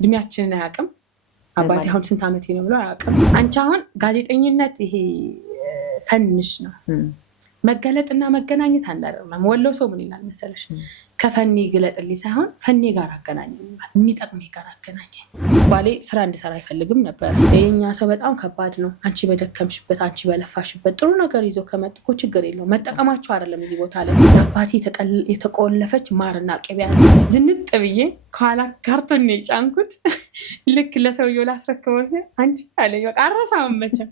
እድሜያችንን አያውቅም። አባቴ አሁን ስንት ዓመቴ ነው ብሎ አያውቅም። አንቺ አሁን ጋዜጠኝነት ይሄ ፈንሽ ነው። መገለጥና መገናኘት አንድ አይደለም። ወሎ ሰው ምን ይላል መሰለሽ? ከፈኒ ግለጥልኝ ሳይሆን ፈኒ ጋር አገናኘኝ፣ የሚጠቅመኝ ጋር አገናኘኝ። ባሌ ስራ እንድሰራ አይፈልግም ነበር። የኛ ሰው በጣም ከባድ ነው። አንቺ በደከምሽበት፣ አንቺ በለፋሽበት ጥሩ ነገር ይዞ ከመጡ እኮ ችግር የለውም። መጠቀማቸው አይደለም እዚህ ቦታ ላይ። አባቴ የተቆለፈች ማርና ቅቤ ዝንጥ ብዬ ከኋላ ካርቶን ነው የጫንኩት። ልክ ለሰውየው ላስረክበው ሲል አንቺ አለኝ። በቃ አረሳውም መቼም።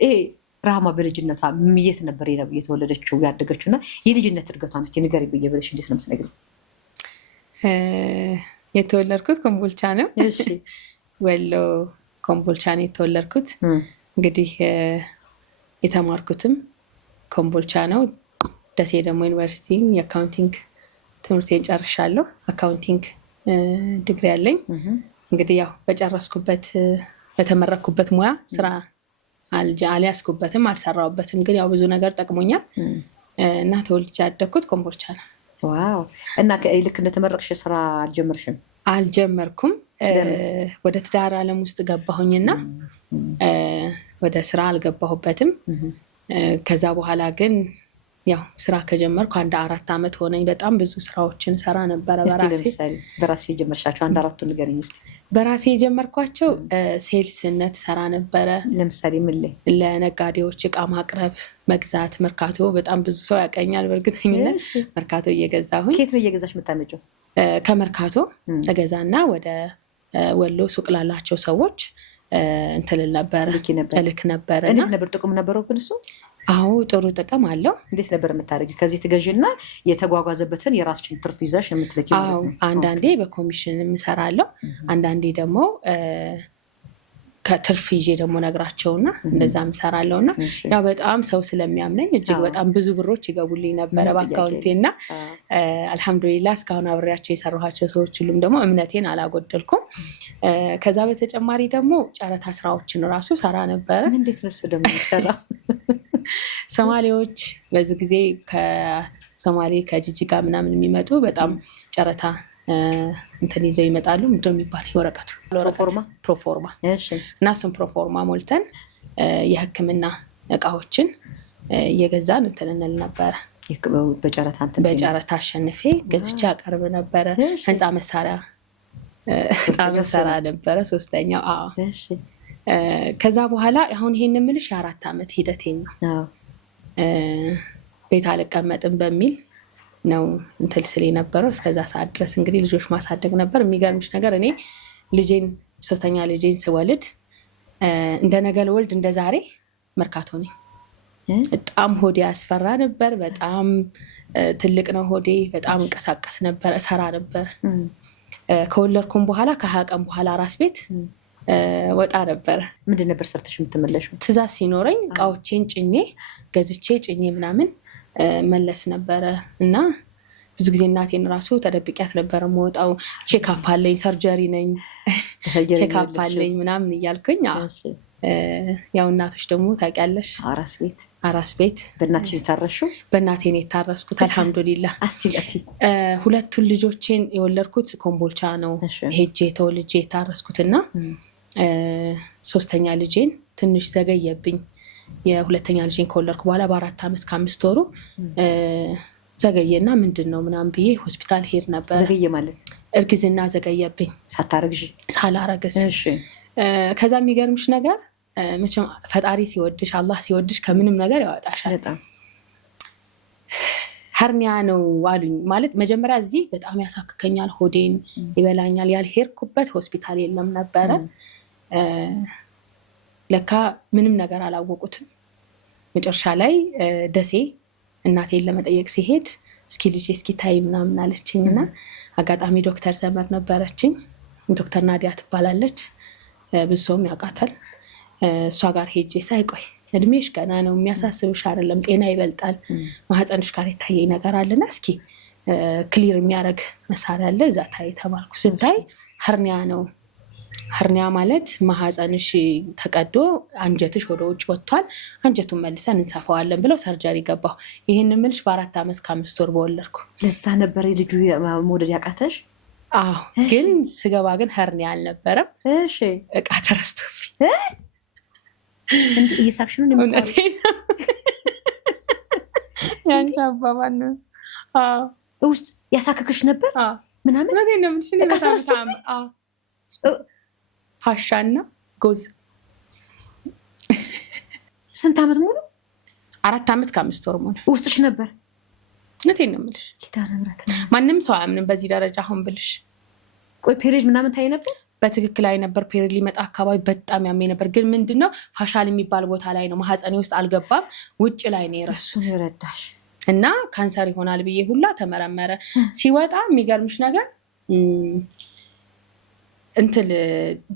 ይሄ ራህማ በልጅነቷ የት ነበር የተወለደችው ያደገችው? እና የልጅነት እድገቷን እስኪ ንገሪኝ ብዬ ብለሽ እንዴት ነው የምትነግሪኝ? የተወለድኩት ኮምቦልቻ ነው። ወሎ ኮምቦልቻ ነው የተወለድኩት። እንግዲህ የተማርኩትም ኮምቦልቻ ነው። ደሴ ደግሞ ዩኒቨርሲቲ የአካውንቲንግ ትምህርቴን ጨርሻለሁ። አካውንቲንግ ዲግሪ አለኝ። እንግዲህ ያው በተመረኩበት ሙያ ስራ አልያዝኩበትም፣ አልሰራሁበትም። ግን ያው ብዙ ነገር ጠቅሞኛል እና ተወልጄ ያደግኩት ኮምቦልቻ ነው። ዋው! እና ልክ እንደተመረቅሽ ስራ አልጀመርሽም? አልጀመርኩም። ወደ ትዳር ዓለም ውስጥ ገባሁኝና ወደ ስራ አልገባሁበትም። ከዛ በኋላ ግን ያው ስራ ከጀመርኩ 4 ዓመት ሆነኝ። በጣም ብዙ ስራዎችን ሰራ ነበረ በራሴ የጀመርሻቸው 4 ንገሪኝ እስኪ። በራሴ የጀመርኳቸው ሴልስነት ሰራ ነበረ። ለምሳሌ ምን ላይ? ለነጋዴዎች እቃ ማቅረብ፣ መግዛት። መርካቶ በጣም ብዙ ሰው ያቀኛል በእርግጠኝነት። መርካቶ እየገዛሁኝ። ከየት ነው እየገዛሽ የምታመጪው? ከመርካቶ እገዛና ወደ ወሎ ሱቅ ላላቸው ሰዎች እንትልል ነበር፣ እልክ ነበር። እንዴት ነበር? ጥቅም ነበረው ግን እሱ? አዎ ጥሩ ጥቅም አለው። እንዴት ነበር የምታደርጊው? ከዚህ ትገዢና የተጓጓዘበትን የራስሽን ትርፍ ይዘሽ የምትልኪ ማለት ነው? አንዳንዴ በኮሚሽን እሰራለሁ፣ አንዳንዴ ደግሞ ከትርፍ ይዤ ደግሞ ነግራቸውና እንደዛም እሰራለሁና ያው በጣም ሰው ስለሚያምነኝ እጅግ በጣም ብዙ ብሮች ይገቡልኝ ነበረ በአካውንቴና አልሐምዱሊላህ እስካሁን አብሬያቸው የሰራኋቸው ሰዎች ሁሉም ደግሞ እምነቴን አላጎደልኩም። ከዛ በተጨማሪ ደግሞ ጨረታ ስራዎችን ራሱ ሰራ ነበረ። እንዴት ነው እሱ ደግሞ የሚሰራው? ሶማሌዎች ብዙ ጊዜ ከሶማሌ ከጂጂጋ ምናምን የሚመጡ በጣም ጨረታ እንትን ይዘው ይመጣሉ። ምንድነው የሚባለው? ወረቀቱ ፕሮፎርማ። እና እሱን ፕሮፎርማ ሞልተን የሕክምና እቃዎችን እየገዛን እንትን እንል ነበረ። በጨረታ አሸንፌ ገዝቼ አቀርብ ነበረ። ህንፃ መሳሪያ ነበረ 3ኛው። ከዛ በኋላ አሁን ይሄን የምልሽ የ4 ዓመት ሂደቴን ነው። ቤት አልቀመጥም በሚል ነው እንትን ስል የነበረው። እስከዛ ሰዓት ድረስ እንግዲህ ልጆች ማሳደግ ነበር። የሚገርምሽ ነገር እኔ 3ኛ ልጄን ስወልድ እንደ ነገ ልወልድ እንደ ዛሬ መርካቶ ነኝ። በጣም ሆዴ ያስፈራ ነበር። በጣም ትልቅ ነው ሆዴ። በጣም እንቀሳቀስ ነበር፣ እሰራ ነበር። ከወለድኩም በኋላ ከ20 ቀን በኋላ ራስ ቤት ወጣ ነበረ። ምንድን ነበር ሰርተሽ የምትመለሽው? ትእዛዝ ሲኖረኝ እቃዎቼን ጭኜ ገዝቼ ጭኜ ምናምን መለስ ነበረ እና ብዙ ጊዜ እናቴን ራሱ ተደብቂያት ነበረ የምወጣው። ቼክአፕ አለኝ፣ ሰርጀሪ ነኝ፣ ቼክአፕ አለኝ ምናምን እያልኩኝ። ያው እናቶች ደግሞ ታውቂያለሽ፣ አራስ ቤት። በእናትሽ የታረሽው? በእናቴ ነው የታረስኩት አልሐምዱሊላህ። ሁለቱን ልጆቼን የወለድኩት ኮምቦልቻ ነው ሄጄ ተወልጄ የታረስኩትና 3ኛ ልጄን ትንሽ ዘገየብኝ። የ2ኛ ልጄን ከወለድኩ በኋላ በ4 ዓመት ከ5 ወሩ ዘገየና ምንድን ነው ምናምን ብዬ ሆስፒታል ሄድ ነበር። ዘገየ ማለት እርግዝና ዘገየብኝ ሳላረግዝ። ከዛ የሚገርምሽ ነገር መቼም ፈጣሪ ሲወድሽ፣ አላህ ሲወድሽ ከምንም ነገር ያወጣሻል። ሀርኒያ ነው አሉኝ። ማለት መጀመሪያ እዚህ በጣም ያሳክከኛል፣ ሆዴን ይበላኛል። ያልሄድኩበት ሆስፒታል የለም ነበረ። ለካ ምንም ነገር አላወቁትም። መጨረሻ ላይ ደሴ እናቴን ለመጠየቅ ሲሄድ እስኪ ልጄ እስኪ ታይ ምናምን አለችኝና አጋጣሚ ዶክተር ዘመር ነበረችኝ። ዶክተር ናዲያ ትባላለች፣ ብዙ ሰውም ያውቃታል። እሷ ጋር ሄጄ ሳይቆይ እድሜሽ ገና ነው፣ የሚያሳስብሽ አይደለም፣ ጤና ይበልጣል፣ ማህፀንሽ ጋር የታየኝ ነገር አለና እስኪ ክሊር የሚያደርግ መሳሪያ አለ እዛ ታይ ተባልኩ። ስታይ ሀርኒያ ነው ህርኒያ ማለት ማህፀንሽ ተቀዶ አንጀትሽ ወደ ውጭ ወጥቷል፣ አንጀቱን መልሰን እንሰፋዋለን ብለው ሰርጀሪ ገባሁ። ይህን ምልሽ በ4 ዓመት ከ5 ወር በወለድኩ። ለዛ ነበር ልጁ መውለድ ያቃተሽ? አዎ፣ ግን ስገባ ግን ህርኒያ አልነበረም። እሺ፣ እቃ ተረስቶብኝ እንዴ እየሳቅሽ ነው? ያንቺ አባባል ነው። ውስጥ ያሳክክሽ ነበር ምናምን? ፋሻና ጎዝ። ስንት ዓመት ሙሉ? 4 ዓመት ከ5 ወር ሙሉ ውስጥሽ ነበር? እውነቴን ነው የምልሽ። ኪዳነ ምሕረት ማንም ሰው አያምንም በዚህ ደረጃ አሁን ብልሽ። ቆይ ፔሬድ ምናምን ታይ ነበር? በትክክል ላይ ነበር። ፔሬድ ሊመጣ አካባቢ በጣም ያመኝ ነበር። ግን ምንድነው ፋሻል የሚባል ቦታ ላይ ነው፣ ማህፀኔ ውስጥ አልገባም፣ ውጭ ላይ ነው የረሱት። ይረዳሽ እና ካንሰር ይሆናል ብዬ ሁላ ተመረመረ። ሲወጣ የሚገርምሽ ነገር እንትል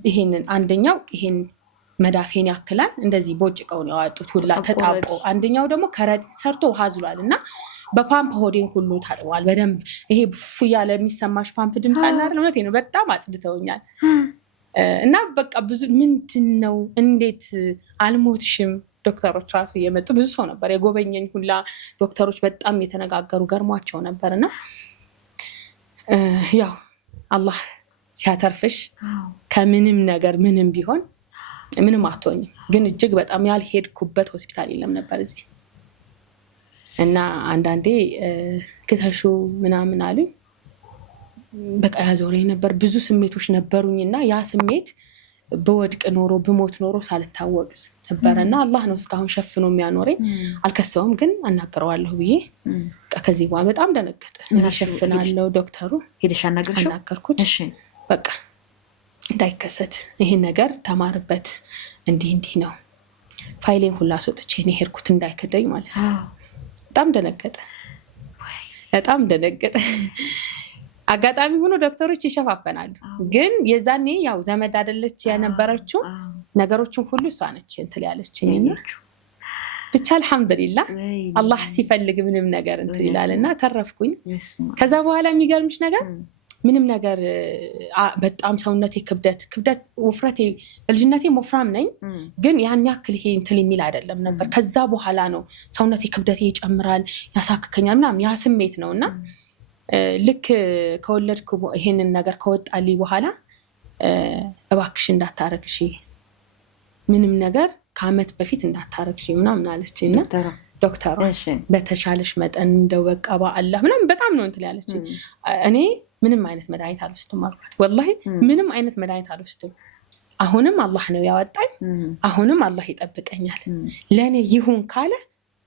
ይሄንን አንደኛው ይሄን መዳፌን ያክላል እንደዚህ ቦጭቀውን ያወጡት ሁላ ተጣብቆ፣ አንደኛው ደግሞ ከረጢት ሰርቶ ውሃ ዝሏል እና በፓምፕ ሆዴን ሁሉ ታጥቧል በደንብ። ይሄ ፉ ያለ የሚሰማሽ ፓምፕ ድምፅ አለ አይደል? እውነቴን ነው። በጣም አጽድተውኛል። እና በቃ ብዙ ምንድን ነው እንዴት አልሞትሽም? ዶክተሮች ራሱ እየመጡ ብዙ ሰው ነበር የጎበኘኝ ሁላ። ዶክተሮች በጣም የተነጋገሩ ገርሟቸው ነበር። እና ያው አላህ ሲያተርፍሽ ከምንም ነገር ምንም ቢሆን ምንም አትሆኝም። ግን እጅግ በጣም ያልሄድኩበት ሆስፒታል የለም ነበር እዚህ። እና አንዳንዴ ክተሹ ምናምን አሉኝ። በቃ ያዞረኝ ነበር። ብዙ ስሜቶች ነበሩኝ እና ያ ስሜት በወድቅ ኖሮ ብሞት ኖሮ ሳልታወቅስ ነበረ። እና አላህ ነው እስካሁን ሸፍኖ የሚያኖረኝ። አልከሰውም፣ ግን አናገረዋለሁ ብዬ ከዚህ በኋላ በጣም ደነገጠ። ይሸፍናለው ዶክተሩ። ሄደሽ አናገርኩት። በቃ እንዳይከሰት ይህን ነገር ተማርበት፣ እንዲህ ነው። ፋይሌን ሁላ አስወጥቼ እኔ ሄድኩት እንዳይከደኝ ማለት ነው። በጣም ደነገጠ። አጋጣሚ ሆኖ ዶክተሮች ይሸፋፈናሉ። ግን የዛኔ ያው ዘመድ አይደለች የነበረችው፣ ነገሮችን ሁሉ እሷ ነች እንትን ያለችኝና ብቻ አልሐምዱሊላህ አላህ ሲፈልግ ምንም ነገር እንትን ይላልና ተረፍኩኝ። ከዛ በኋላ የሚገርምሽ ነገር ምንም ነገር በጣም ሰውነቴ ክብደት ውፍረቴ፣ በልጅነቴ ወፍራም ነኝ፣ ግን ያን ያክል ይሄ እንትን የሚል አይደለም ነበር። ከዛ በኋላ ነው ሰውነቴ ክብደቴ ይጨምራል፣ ያሳክከኛል ምናምን፣ ያ ስሜት ነው። እና ልክ ከወለድኩ ይሄንን ነገር ከወጣልኝ በኋላ እባክሽ እንዳታረግሽ፣ ምንም ነገር ከአመት በፊት እንዳታረግሽ ምናምን አለችኝ ዶክተሯ። በተሻለሽ መጠን እንደው በቃ በአላህ ምናምን በጣም ነው እንትን ያለችኝ። እኔ ምንም አይነት መድኃኒት አልወስድም አልኳት። ወላሂ ምንም አይነት መድኃኒት አልወስድም። አሁንም አላህ ነው ያወጣኝ፣ አሁንም አላህ ይጠብቀኛል። ለእኔ ይሁን ካለ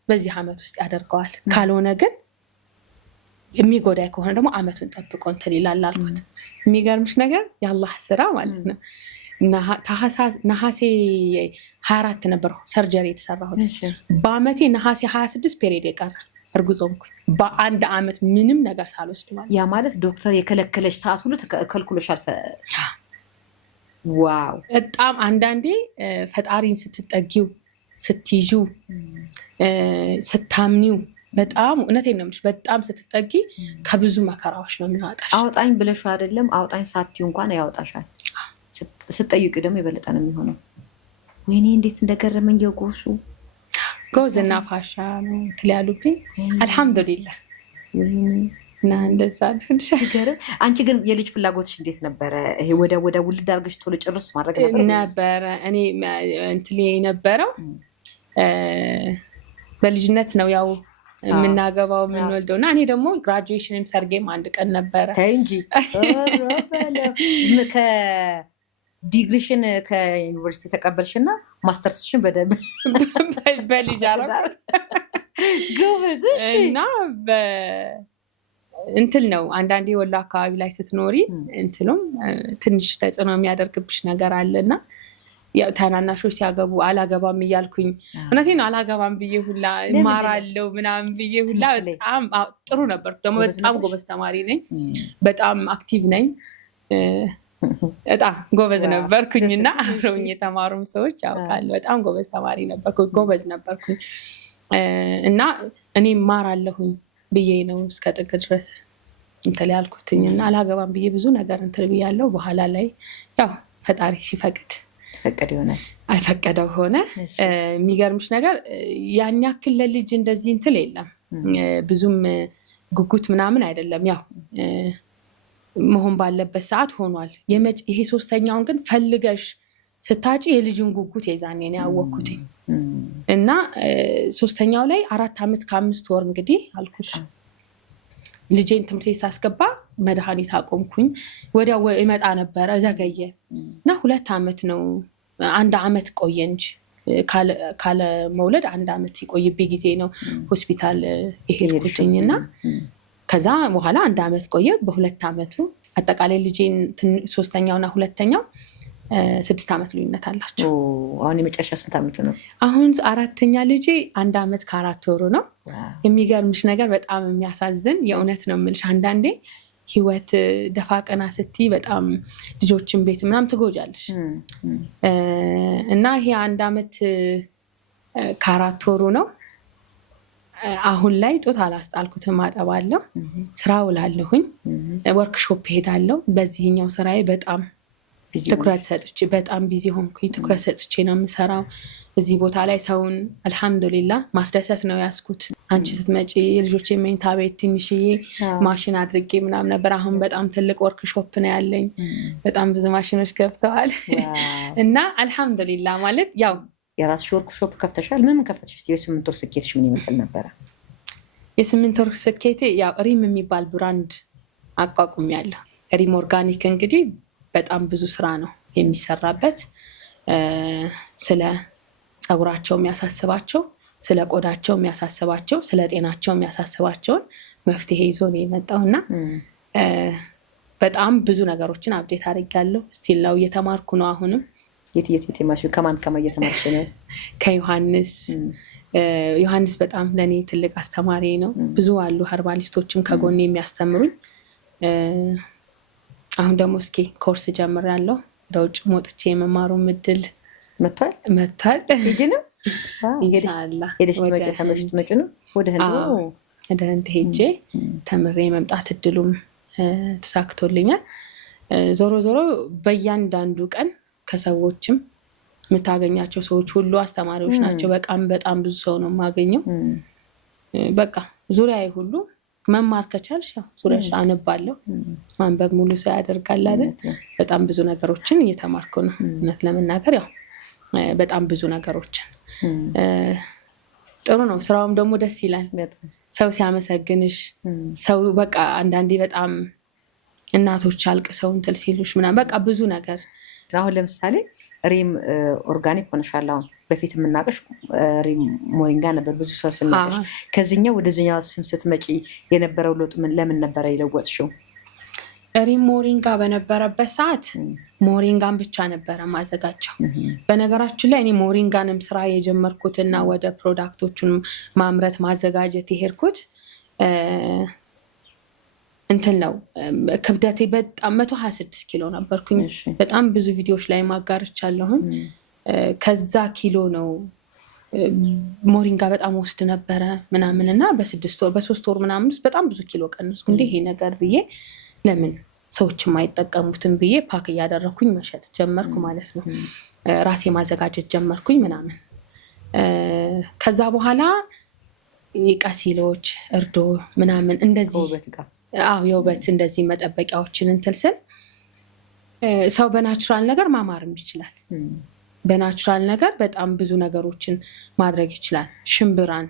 በዚህ አመት ውስጥ ያደርገዋል፣ ካልሆነ ግን የሚጎዳይ ከሆነ ደግሞ አመቱን ጠብቆ እንትን ይላል አልኳት። የሚገርምሽ ነገር የአላህ ስራ ማለት ነው። ነሐሴ 24 ነበር ሰርጀሪ የተሰራሁት። በአመቴ ነሐሴ 26 ፔሪድ የቀረ እርጉዝ ሆንኩኝ። በአንድ አመት ምንም ነገር ሳልወስድ ማለት። ያ ማለት ዶክተር የከለከለሽ ሰዓት ሁሉ ከልክሎሻል። ዋው! በጣም አንዳንዴ ፈጣሪን ስትጠጊው፣ ስትይዙ፣ ስታምኒው በጣም እውነቴን ነው የምልሽ፣ በጣም ስትጠጊ ከብዙ መከራዎች ነው የሚያወጣሽ። አውጣኝ ብለሽ አይደለም፣ አውጣኝ ሳትይው እንኳን ያወጣሻል። ስትጠይቂ ደግሞ የበለጠ ነው የሚሆነው። ወይኔ እንዴት እንደገረመኝ የጎሱ ጎዝና ፋሻ ነው ትላሉብኝ። አልሐምዱሊላህ እና እንደዛ ነው። አንቺ ግን የልጅ ፍላጎትሽ እንዴት ነበረ? ይሄ ወደ ውልድ አድርገሽ ቶሎ ጭርስ ማድረግ ነበረ? እኔ እንትን የነበረው በልጅነት ነው ያው የምናገባው የምንወልደው። እና እኔ ደግሞ ግራጁዌሽንም ሰርጌም አንድ ቀን ነበረ። ተይ እንጂ ዲግሪሽን ከዩኒቨርሲቲ ተቀበልሽና ማስተርስሽን በልጅ አረኩት። እና እንትል ነው አንዳንዴ ወሎ አካባቢ ላይ ስትኖሪ እንትሉም ትንሽ ተጽዕኖ የሚያደርግብሽ ነገር አለና ያው ታናናሾች ሲያገቡ አላገባም እያልኩኝ እውነቴን ነው አላገባም ብዬ ሁላ እማራለሁ ምናምን ብዬ ሁላ በጣም ጥሩ ነበር። ደግሞ በጣም ጎበዝ ተማሪ ነኝ፣ በጣም አክቲቭ ነኝ፣ በጣም ጎበዝ ነበርኩኝና አብረውኝ የተማሩም ሰዎች ያውቃሉ። በጣም ጎበዝ ተማሪ ነበርኩ፣ ጎበዝ ነበርኩኝ እና እኔ እማራለሁኝ ብዬ ነው እስከ ጥግ ድረስ እንትን ያልኩትኝና አላገባም ብዬ ብዙ ነገር እንትን ብያለሁ። በኋላ ላይ ያው ፈጣሪ ሲፈቅድ ይሆናል። አይፈቀደው ሆነ። የሚገርምሽ ነገር ያን ያክል ለልጅ እንደዚህ እንትን የለም ብዙም ጉጉት ምናምን አይደለም። ያው መሆን ባለበት ሰዓት ሆኗል። ይሄ ሶስተኛውን ግን ፈልገሽ ስታጪ የልጅን ጉጉት የዛኔ ነው ያወቅኩትኝ። እና ሶስተኛው ላይ 4 ዓመት ከ5 ወር እንግዲህ አልኩሽ ልጄን ትምህርት ቤት ሳስገባ መድኃኒት አቆምኩኝ። ወዲያው ይመጣ ነበረ ዘገየ እና 2 ዓመት ነው 1 ዓመት ቆየ እንጂ ካለ መውለድ 1 ዓመት ሲቆይብኝ ጊዜ ነው ሆስፒታል የሄድኩትኝ። እና ከዛ በኋላ 1 ዓመት ቆየ። በ2 ዓመቱ አጠቃላይ ልጄን ሶስተኛውና ሁለተኛው 6 ዓመት ልዩነት አላቸው። አሁን የመጨረሻ ስንት ዓመቱ ነው? አሁን 4ኛ ልጄ 1 ዓመት ከ4 ወሩ ነው። የሚገርምሽ ነገር በጣም የሚያሳዝን የእውነት ነው የምልሽ። አንዳንዴ ህይወት ደፋ ቀና ስትይ በጣም ልጆችን ቤት ምናምን ትጎጃለሽ። እና ይሄ 1 ዓመት ከ4 ወሩ ነው። አሁን ላይ ጡት አላስጣልኩትም፣ አጠባለሁ፣ ስራ ውላለሁኝ፣ ወርክሾፕ ሄዳለሁ። በዚህኛው ስራዬ በጣም ትኩረት ሰጥቼ በጣም ቢዚ ሆንኩኝ። ትኩረት ሰጥቼ ነው የምሰራው። እዚህ ቦታ ላይ ሰውን አልሐምዱሊላህ ማስደሰት ነው ያስኩት። አንቺ ስትመጪ የልጆች መኝታ ቤት ትንሽዬ ማሽን አድርጌ ምናምን ነበር። አሁን በጣም ትልቅ ወርክሾፕ ነው ያለኝ። በጣም ብዙ ማሽኖች ገብተዋል እና አልሐምዱሊላህ ማለት ያው የራስሽ ወርክሾፕ ከፍተሻል። ምን ከፍተሽ? የ8 ወር ስኬትሽ ምን ይመስል ነበረ? የ8 ወር ስኬቴ ያው ሪም የሚባል ብራንድ አቋቁሜያለሁ። ሪም ኦርጋኒክ እንግዲህ በጣም ብዙ ስራ ነው የሚሰራበት። ስለ ፀጉራቸው የሚያሳስባቸው፣ ስለ ቆዳቸው የሚያሳስባቸው፣ ስለ ጤናቸው የሚያሳስባቸውን መፍትሄ ይዞ ነው የመጣው እና በጣም ብዙ ነገሮችን አብዴት አድርጌያለሁ። ስቲል ነው እየተማርኩ ነው። አሁንም የት ከማን እየተማርሽ ነው? ከዮሐንስ ዮሐንስ በጣም ለእኔ ትልቅ አስተማሪ ነው። ብዙ አሉ ሀርባሊስቶችም ከጎኔ የሚያስተምሩኝ። አሁን ደግሞ እስኪ ኮርስ ጀምሬያለሁ። ወደ ውጭ ወጥቼ የመማሩ እድል መጥቷል። ሂጂ ነው ኢንሻአላህ። ሄደሽ ትመጪ ነው? ወደ ህንድ ሄጄ ተምሬ መምጣት እድሉም ተሳክቶልኛል። ዞሮ ዞሮ በእያንዳንዱ ቀን ከሰዎችም የምታገኛቸው ሰዎች ሁሉ አስተማሪዎች ናቸው። በጣም ብዙ ሰው ነው የማገኘው። በቃ ዙሪያዬ ሁሉ መማር ከቻልሽ ዙሪያሽ አነባለሁ። ማንበብ ሙሉ ሰው ያደርጋል አይደል? በጣም ብዙ ነገሮችን እየተማርኩ ነው። እውነት ለመናገር ያው በጣም ብዙ ነገሮችን ጥሩ ነው። ስራውም ደግሞ ደስ ይላል። ሰው ሲያመሰግንሽ፣ ሰው በቃ አንዳንዴ በጣም እናቶች አልቅሰው እንትን ሲሉሽ ምናምን በቃ ብዙ ነገር። አሁን ለምሳሌ ሪም ኦርጋኒክ ሆነሻል። አሁን በፊት የምናውቅሽ ሪም ሞሪንጋ ነበር ብዙ ሰው ስናውቅሽ። ከዚህኛው ወደዚህኛው ስም ስትመጪ የነበረው ለውጥ ለምን ነበረ የለወጥሽው? ሪም ሞሪንጋ በነበረበት ሰዓት ሞሪንጋን ብቻ ነበረ ማዘጋጀው። በነገራችን ላይ እኔ ሞሪንጋንም ስራ የጀመርኩትና ወደ ፕሮዳክቶቹን ማምረት ማዘጋጀት የሄድኩት እንትን ነው። ክብደቴ በጣም 126 ኪሎ ነበርኩኝ። በጣም ብዙ ቪዲዮዎች ላይ ማጋርቻለሁኝ። ከዛ ኪሎ ነው ሞሪንጋ በጣም ወስድ ነበረ ምናምን እና በ6 ወር በ3 ወር ምናምን ውስጥ በጣም ብዙ ኪሎ ቀነስኩ። እንደ ይሄ ነገር ብዬ ለምን ሰዎች የማይጠቀሙትን ብዬ ፓክ እያደረኩኝ መሸጥ ጀመርኩ ማለት ነው። ራሴ ማዘጋጀት ጀመርኩኝ ምናምን። ከዛ በኋላ ቀሲሎች፣ እርዶ ምናምን እንደዚህ የውበት እንደዚህ መጠበቂያዎችን እንትን ስል ሰው በናቹራል ነገር ማማርም ይችላል። በናቹራል ነገር በጣም ብዙ ነገሮችን ማድረግ ይችላል። ሽምብራን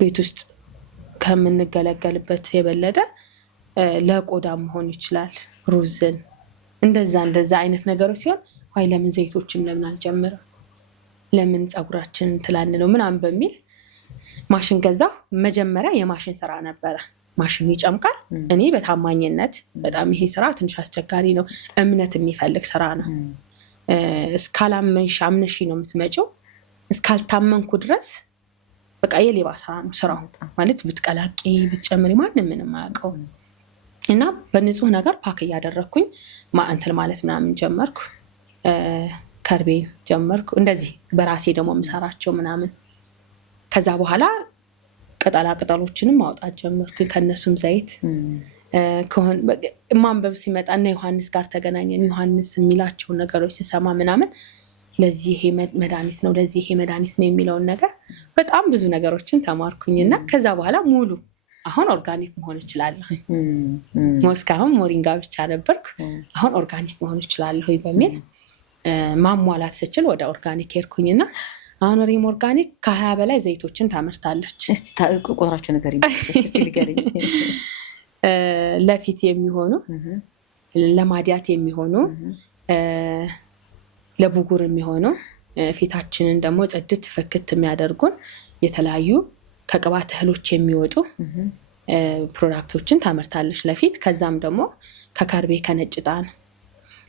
ቤት ውስጥ ከምንገለገልበት የበለጠ ለቆዳ መሆን ይችላል። ሩዝን እንደዛ አይነት ነገሮች ሲሆን ዋይ ለምን ዘይቶችን ለምን አልጀምርም፣ ለምን ፀጉራችን ትላንለው ምናምን በሚል ማሽን ገዛሁ። መጀመሪያ የማሽን ስራ ነበረ። ማሽኑ ይጨምቃል። እኔ በታማኝነት በጣም ይሄ ስራ ትንሽ አስቸጋሪ ነው፣ እምነት የሚፈልግ ስራ ነው። እስካላመንሽ አምነሽ ነው የምትመጪው። እስካልታመንኩ ድረስ በቃ የሌባ ስራ ነው ስራው ማለት። ብትቀላቂ ብትጨምሪ ማንም ምንም አያውቀው እና በንጹህ ነገር ፓክ እያደረግኩኝ እንትን ማለት ምናምን ጀመርኩ። ከርቤ ጀመርኩ እንደዚህ በራሴ ደግሞ የምሰራቸው ምናምን። ከዛ በኋላ ቅጠላ ቅጠሎችንም ማውጣት ጀመርኩኝ። ከነሱም ዘይት ማንበብ ሲመጣና ዮሐንስ ጋር ተገናኘን። ዮሐንስ የሚላቸውን ነገሮች ስሰማ ምናምን ለዚህ ይሄ መድኃኒት ነው፣ ለዚህ ይሄ መድኃኒት ነው የሚለውን ነገር በጣም ብዙ ነገሮችን ተማርኩኝና ከዛ በኋላ ሙሉ አሁን ኦርጋኒክ መሆን እችላለሁ። እስካሁን ሞሪንጋ ብቻ ነበርኩ፣ አሁን ኦርጋኒክ መሆን እችላለሁ በሚል ማሟላት ስችል ወደ ኦርጋኒክ ሄድኩኝና አሁን ሪም ኦርጋኒክ ከ20 በላይ ዘይቶችን ታመርታለች። እስቲ ቁጥራቸው ንገሪኝ እስቲ ንገሪኝ። ለፊት የሚሆኑ ለማዲያት የሚሆኑ ለቡጉር የሚሆኑ ፊታችንን ደግሞ ጽድት ፍክት የሚያደርጉን የተለያዩ ከቅባት እህሎች የሚወጡ ፕሮዳክቶችን ታመርታለች ለፊት። ከዛም ደግሞ ከከርቤ ከነጭ ዕጣን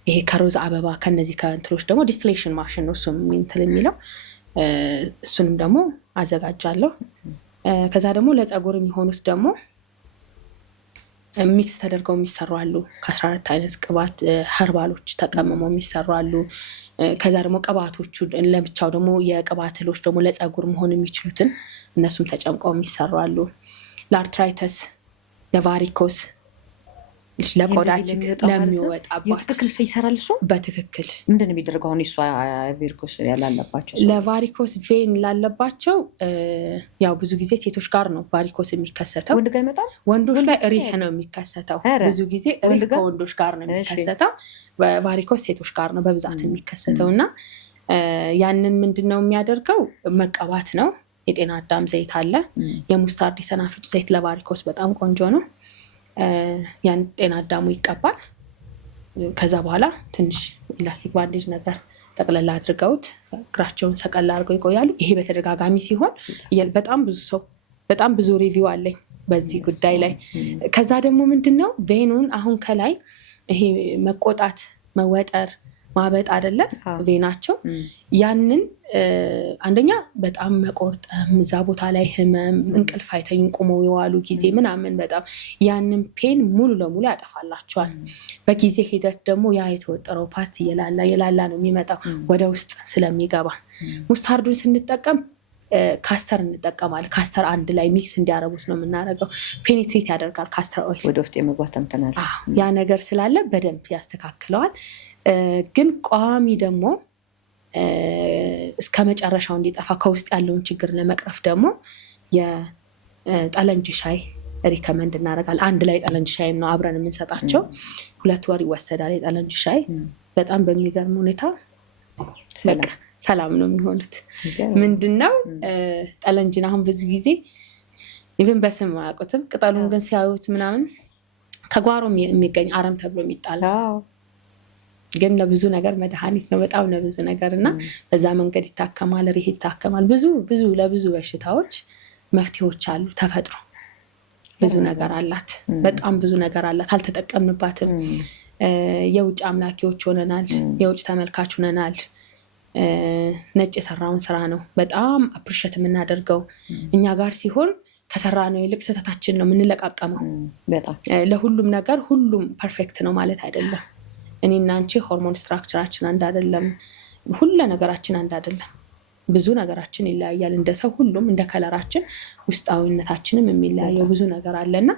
ይሄ ከሮዝ አበባ ከነዚህ ከእንትሎች ደግሞ ዲስቲሌሽን ማሽን ነው እሱም እንትን የሚለው እሱንም ደግሞ አዘጋጃለሁ። ከዛ ደግሞ ለፀጉር የሚሆኑት ደግሞ ሚክስ ተደርገው የሚሰሩ አሉ። ከ14 አይነት ቅባት ኸርባሎች ተቀምመው የሚሰሩ አሉ። ከዛ ደግሞ ቅባቶቹ ለብቻው ደግሞ የቅባት እህሎች ደግሞ ለፀጉር መሆን የሚችሉትን እነሱም ተጨምቀው የሚሰሩ አሉ። ለአርትራይተስ፣ ለቫሪኮስ፣ ለቆዳችን ለሚወጣባቸው ትክክል ይሰራል እሱ በትክክል። ምንድን የሚደረገው አሁን እሷ ቫሪኮስ ያላለባቸው ለቫሪኮስ ቬን ላለባቸው ያው ብዙ ጊዜ ሴቶች ጋር ነው ቫሪኮስ የሚከሰተው። ወንድ ጋር ይመጣል። ወንዶች ላይ ሪህ ነው የሚከሰተው። ብዙ ጊዜ ሪህ ከወንዶች ጋር ነው የሚከሰተው። ቫሪኮስ ሴቶች ጋር ነው በብዛት የሚከሰተው እና ያንን ምንድነው የሚያደርገው መቀባት ነው። የጤና አዳም ዘይት አለ። የሙስታርድ የሰናፍጭ ዘይት ለቫሪኮስ በጣም ቆንጆ ነው። ያን ጤና አዳሙ ይቀባል። ከዛ በኋላ ትንሽ ኢላስቲክ ባንዴጅ ነገር ጠቅለላ አድርገውት እግራቸውን ሰቀላ አድርገው ይቆያሉ። ይሄ በተደጋጋሚ ሲሆን በጣም ብዙ ሪቪው አለኝ በዚህ ጉዳይ ላይ። ከዛ ደግሞ ምንድነው ቬኑን አሁን ከላይ ይሄ መቆጣት መወጠር ማበጥ አይደለ ቬናቸው ያንን አንደኛ በጣም መቆርጠም እዛ ቦታ ላይ ህመም እንቅልፍ አይተኙ ቁመው የዋሉ ጊዜ ምናምን በጣም ያንን ፔን ሙሉ ለሙሉ ያጠፋላቸዋል። በጊዜ ሂደት ደግሞ ያ የተወጠረው ፓርት የላላ ነው የሚመጣው ወደ ውስጥ ስለሚገባ። ሙስታርዱን ስንጠቀም ካስተር እንጠቀማለን። ካስተር አንድ ላይ ሚክስ እንዲያረጉት ነው የምናደርገው። ፔኔትሬት ያደርጋል ካስተር ኦይል ወደ ውስጥ የመግባት እንተናል። ያ ነገር ስላለ በደንብ ያስተካክለዋል። ግን ቋሚ ደግሞ እስከ መጨረሻው እንዲጠፋ ከውስጥ ያለውን ችግር ለመቅረፍ ደግሞ የጠለንጅ ሻይ ሪከመንድ እናደርጋለን። አንድ ላይ ጠለንጅ ሻይ ነው አብረን የምንሰጣቸው። 2 ወር ይወሰዳል የጠለንጅ ሻይ። በጣም በሚገርም ሁኔታ ሰላም ነው የሚሆኑት። ምንድነው ጠለንጅን አሁን ብዙ ጊዜ ኢቭን በስም አያውቁትም። ቅጠሉን ግን ሲያዩት ምናምን ከጓሮ የሚገኝ አረም ተብሎ የሚጣል ግን ለብዙ ነገር መድኃኒት ነው። በጣም ለብዙ ነገር እና በዛ መንገድ ይታከማል። ሪህ ይታከማል። ለብዙ በሽታዎች መፍትሄዎች አሉ። ተፈጥሮ ብዙ ነገር አላት። በጣም ብዙ ነገር አላት። አልተጠቀምንባትም። የውጭ አምላኪዎች ሆነናል። የውጭ ተመልካች ሆነናል። ነጭ የሰራውን ስራ ነው በጣም አፕሪሼት የምናደርገው። እኛ ጋር ሲሆን ከሰራ ነው ይልቅ ስህተታችን ነው የምንለቃቀመው። ለሁሉም ነገር ሁሉም ፐርፌክት ነው ማለት አይደለም። እኔና አንቺ ሆርሞን ስትራክቸራችን አንድ አይደለም። ሁሉ ነገራችን አንድ አይደለም። ብዙ ነገራችን ይለያያል። እንደ ሰው ሁሉም እንደ ከለራችን ውስጣዊነታችንም የሚለያየው ብዙ ነገር አለና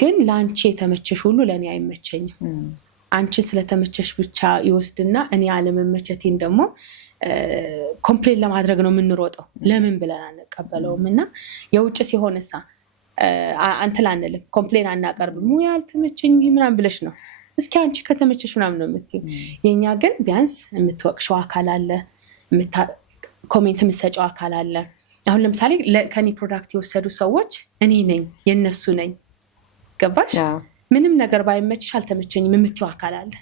ግን ለአንቺ የተመቸሽ ሁሉ ለእኔ አይመቸኝም። አንቺ ስለተመቸሽ ብቻ ይወስድና እኔ አለመመቸቴን ደግሞ ኮምፕሌን ለማድረግ ነው የምንሮጠው። ለምን ብለን አንቀበለውም። እና የውጭ ሲሆንሳ አንተላ አንልም፣ ኮምፕሌን አናቀርብም። ሙያ አልተመቸኝ ምናምን ብለሽ ነው እስኪ አንቺ ከተመቸሽ ምናምን ነው የምትይው። የኛ ግን ቢያንስ የምትወቅሽው አካል አለ፣ ኮሜንት የምትሰጪው አካል አለ። አሁን ለምሳሌ ከኔ ፕሮዳክት የወሰዱ ሰዎች እኔ ነኝ የነሱ ነኝ። ገባሽ? ምንም ነገር ባይመችሽ አልተመቸኝም የምትይው አካል አለ።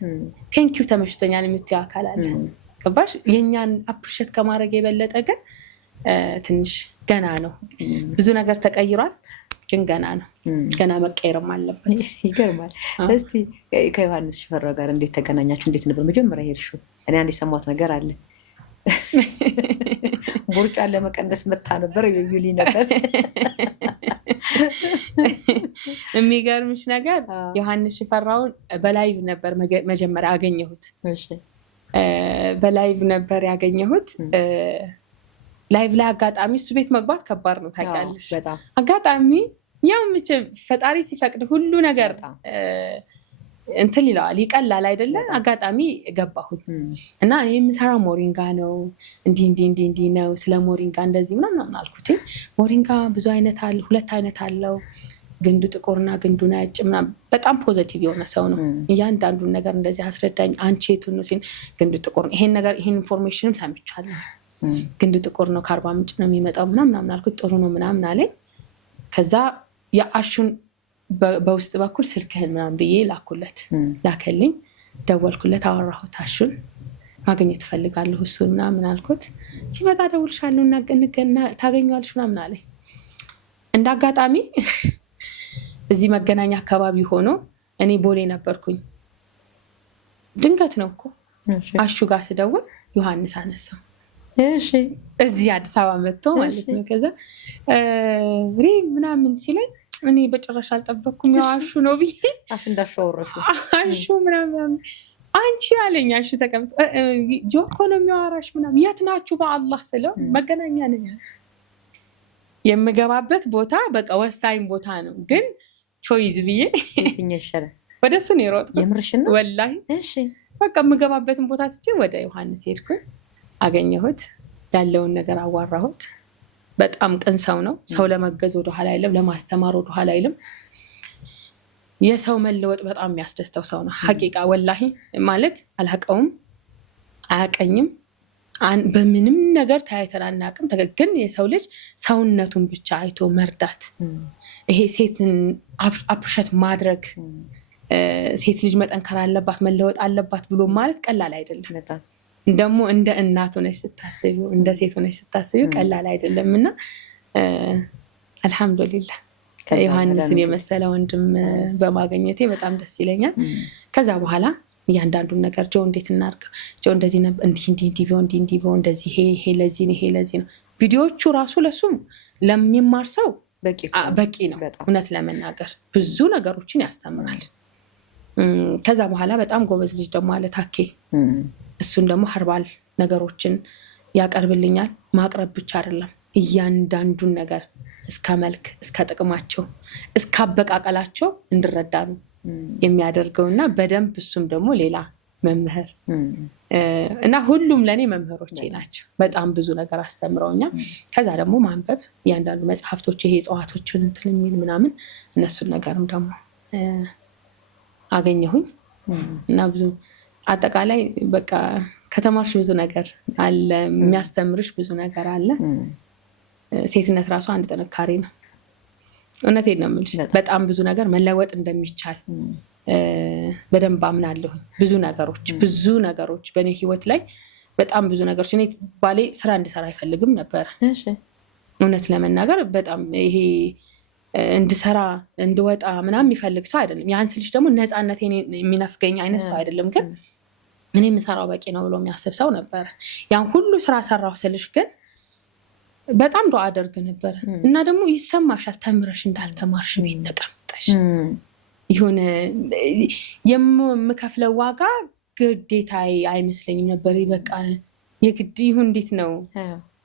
ቴንኪው ተመችቶኛል የምትይው አካል አለ። ገባሽ? የኛን አፕሪሼት ከማድረግ የበለጠ ግን ትንሽ ገና ነው። ብዙ ነገር ተቀይሯል ግን ገና ነው። ገና መቀየርም አለበት። ይገርማል። እስቲ ከዮሐንስ ሽፈራው ጋር እንዴት ተገናኛችሁ? እንዴት ነበር መጀመሪያ ሄድሽው? እኔ አንድ የሰማሁት ነገር አለ። ቦርጫን ለመቀነስ መጣ ነበር ይሉኝ ነበር። የሚገርምሽ ነገር ዮሐንስ ሽፈራውን በላይቭ ነበር መጀመሪያ አገኘሁት። በላይቭ ነበር ያገኘሁት። ላይቭ ላይ አጋጣሚ እሱ ቤት መግባት ከባድ ነው ታውቂያለሽ። አጋጣሚ ያው ፈጣሪ ሲፈቅድ ሁሉ ነገር እንትን ይለዋል፣ ይቀላል አይደለ? አጋጣሚ ገባሁኝ እና እኔ የምሰራው ሞሪንጋ ነው፣ እንዲህ ነው፣ ስለ ሞሪንጋ እንደዚህ ምናምን አልኩት። ሞሪንጋ ብዙ አይነት አለ፣ 2 አይነት አለው፣ ግንዱ ጥቁርና ግንዱ ነጭ ምናምን። በጣም ፖዘቲቭ የሆነ ሰው ነው። እያንዳንዱን ነገር እንደዚህ አስረዳኝ። አንቺ የቱን ነው ሲል ግንዱ ጥቁር ነው፣ ይሄን ኢንፎርሜሽንም ሰምቻለሁ፣ ግንዱ ጥቁር ነው፣ ከአርባ ምንጭ ነው የሚመጣው ምናምን አልኩት። ጥሩ ነው ምናምን አለኝ። ከዛ የአሹን በውስጥ በኩል ስልክህን ምናምን ብዬ ላከልኝ። ደወልኩለት፣ አወራሁት። አሹን ማግኘት እፈልጋለሁ እሱን ምናምን አልኩት። ሲመጣ ደውልሻለሁ እና ታገኘዋለሽ ምናምን አለኝ። እንደ አጋጣሚ እዚህ መገናኛ አካባቢ ሆኖ እኔ ቦሌ ነበርኩኝ። ድንገት ነው እኮ አሹ ጋር ስደውል ዮሐንስ አነሳው። እዚህ አዲስ አበባ መጥቶ ማለት ነው። ከዛ ምናምን ሲለኝ እኔ በጭራሽ አልጠበቅኩም። ያው አሹ ነው ብዬ አሹ ምናምን አንቺ አለኝ። አሹ ተቀምጦ ጆኮ ነው የሚያወራሽ ምናምን። የት ናችሁ በአላህ ስለው መገናኛ ነኝ። የምገባበት ቦታ በቃ ወሳኝ ቦታ ነው፣ ግን ቾይዝ ብዬ ወደ እሱ ነው የሮጥኩት። ወላሂ በቃ የምገባበትን ቦታ ትቼ ወደ ዮሐንስ ሄድኩኝ። አገኘሁት፣ ያለውን ነገር አዋራሁት። በጣም ቅን ሰው ነው። ሰው ለመገዝ ወደኋላ አይልም፣ ለማስተማር ወደኋላ አይልም። የሰው መለወጥ በጣም የሚያስደስተው ሰው ነው። ሐቂቃ ወላሂ ማለት አላቀውም፣ አያቀኝም፣ በምንም ነገር ተያይተን አናውቅም። ግን የሰው ልጅ ሰውነቱን ብቻ አይቶ መርዳት፣ ይሄ ሴትን አፕሪሼት ማድረግ፣ ሴት ልጅ መጠንከር አለባት መለወጥ አለባት ብሎ ማለት ቀላል አይደለም። ደግሞ እንደ እናት ሆነሽ ስታስቢው፣ እንደ ሴት ሆነሽ ስታስቢው ቀላል አይደለም እና አልሐምዱሊላህ ዮሐንስን የመሰለ ወንድም በማግኘቴ በጣም ደስ ይለኛል። ከዛ በኋላ እያንዳንዱን ነገር ጆ እንዴት እናድርገው፣ ጆ እንደዚህ ነበር፣ እንዲህ ቢሆን እንደዚህ፣ ይሄ ለዚህ ነው። ቪዲዮዎቹ ራሱ ለሱ ለሚማር ሰው በቂ ነው። እውነት ለመናገር ብዙ ነገሮችን ያስተምራል። ከዛ በኋላ በጣም ጎበዝ ልጅ ደግሞ አለ ታኬ። እሱን ደግሞ ሀርባል ነገሮችን ያቀርብልኛል። ማቅረብ ብቻ አይደለም፣ እያንዳንዱን ነገር እስከ መልክ፣ እስከ ጥቅማቸው፣ እስከ አበቃቀላቸው እንድረዳ ነው የሚያደርገው እና በደንብ እሱም ደግሞ ሌላ መምህር እና ሁሉም ለእኔ መምህሮቼ ናቸው። በጣም ብዙ ነገር አስተምረውኛል። ከዛ ደግሞ ማንበብ፣ እያንዳንዱ መጽሐፍቶች ይሄ እጽዋቶችን እንትን የሚል ምናምን እነሱን ነገርም ደግሞ አገኘሁኝ እና ብዙ አጠቃላይ በቃ ከተማርሽ ብዙ ነገር አለ፣ የሚያስተምርሽ ብዙ ነገር አለ። ሴትነት ራሱ አንድ ጥንካሬ ነው። እውነቴን ነው የምልሽ። በጣም ብዙ ነገር መለወጥ እንደሚቻል በደንብ አምናለሁ። ብዙ ነገሮች በእኔ ህይወት ላይ በጣም ብዙ ነገሮች። እኔ ባሌ ስራ እንድሰራ አይፈልግም ነበር እውነት ለመናገር። በጣም ይሄ እንድሰራ እንድወጣ ምናምን የሚፈልግ ሰው አይደለም። ያን ስልሽ ደግሞ ነፃነት የሚነፍገኝ አይነት ሰው አይደለም። ግን እኔ የምሰራው በቂ ነው ብሎ የሚያስብ ሰው ነበር። ያን ሁሉ ስራ ሰራው ስልሽ ግን በጣም ዱዓ አደርግ ነበር እና ደግሞ ይሰማሻል ተምረሽ እንዳልተማርሽ ቤት ተቀምጠሽ ይሁን የምከፍለው ዋጋ ግዴታ አይመስለኝም ነበር። በቃ የግድ ይሁን እንዴት ነው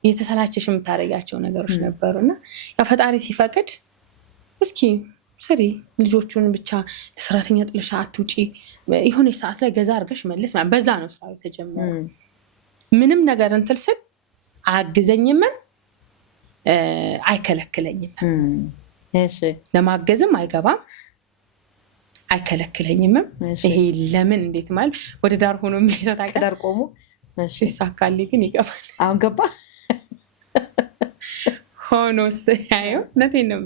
የተሰላቸሽ የምታደርጋቸው ነገሮች ነበሩና ያው ፈጣሪ ሲፈቅድ እስኪ ሰሪ ልጆቹን ብቻ ለሰራተኛ ጥለሻ አትውጪ፣ የሆነ ሰዓት ላይ ገዛ አድርገሽ መልስ። በዛ ነው ስራው የተጀመረው። ምንም ነገር እንትን ስል አያግዘኝም፣ አይከለክለኝም። ለማገዝም አይገባም፣ አይከለክለኝም። ይሄ ለምን እንዴት ማለት ወደ ዳር ሆኖ የሚይዘው ዳር ቆሞ ሲሳካልኝ ግን ይገባል። አሁን ገባ ሆኖስ ያየው እውነቴን ነው።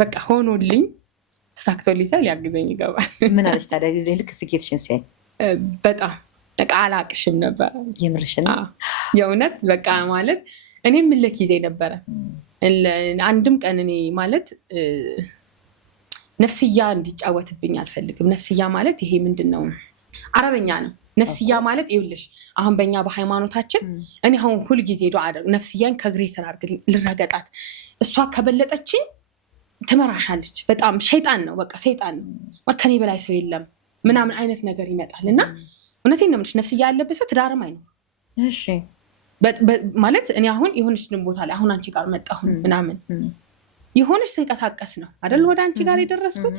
በቃ ሆኖልኝ ተሳክቶልኝ ሳይ ሊያግዘኝ ይገባል። ምን አለች ታዲያ ጊዜ ልክ ስኬትሽን ሲያይ? በጣም በቃ አላቅሽም ነበር። የምርሽን? የእውነት በቃ ማለት እኔ ምልክ ይዜ ነበረ። አንድም ቀን እኔ ማለት ነፍስያ እንዲጫወትብኝ አልፈልግም። ነፍስያ ማለት ይሄ ምንድን ነው? አረበኛ ነው። ነፍስያ ማለት ይኸውልሽ አሁን በእኛ በሃይማኖታችን እኔ አሁን ሁልጊዜ ዱዓ አደርግ ነፍስያን ከእግሬ ስር አድርግልኝ ልረገጣት፣ እሷ ከበለጠችኝ ትመራሻለች። በጣም ሸይጣን ነው፣ በቃ ሰይጣን ነው፣ ከኔ በላይ ሰው የለም ምናምን አይነት ነገር ይመጣል። እና እውነቴን ነው የምልሽ ነፍስያ ያለበት ሰው ትዳርም አይኖር። እሺ ማለት እኔ አሁን የሆነች ቦታ ላይ አሁን አንቺ ጋር መጣሁ ምናምን የሆነች ስንቀሳቀስ ነው አይደል ወደ አንቺ ጋር የደረስኩት።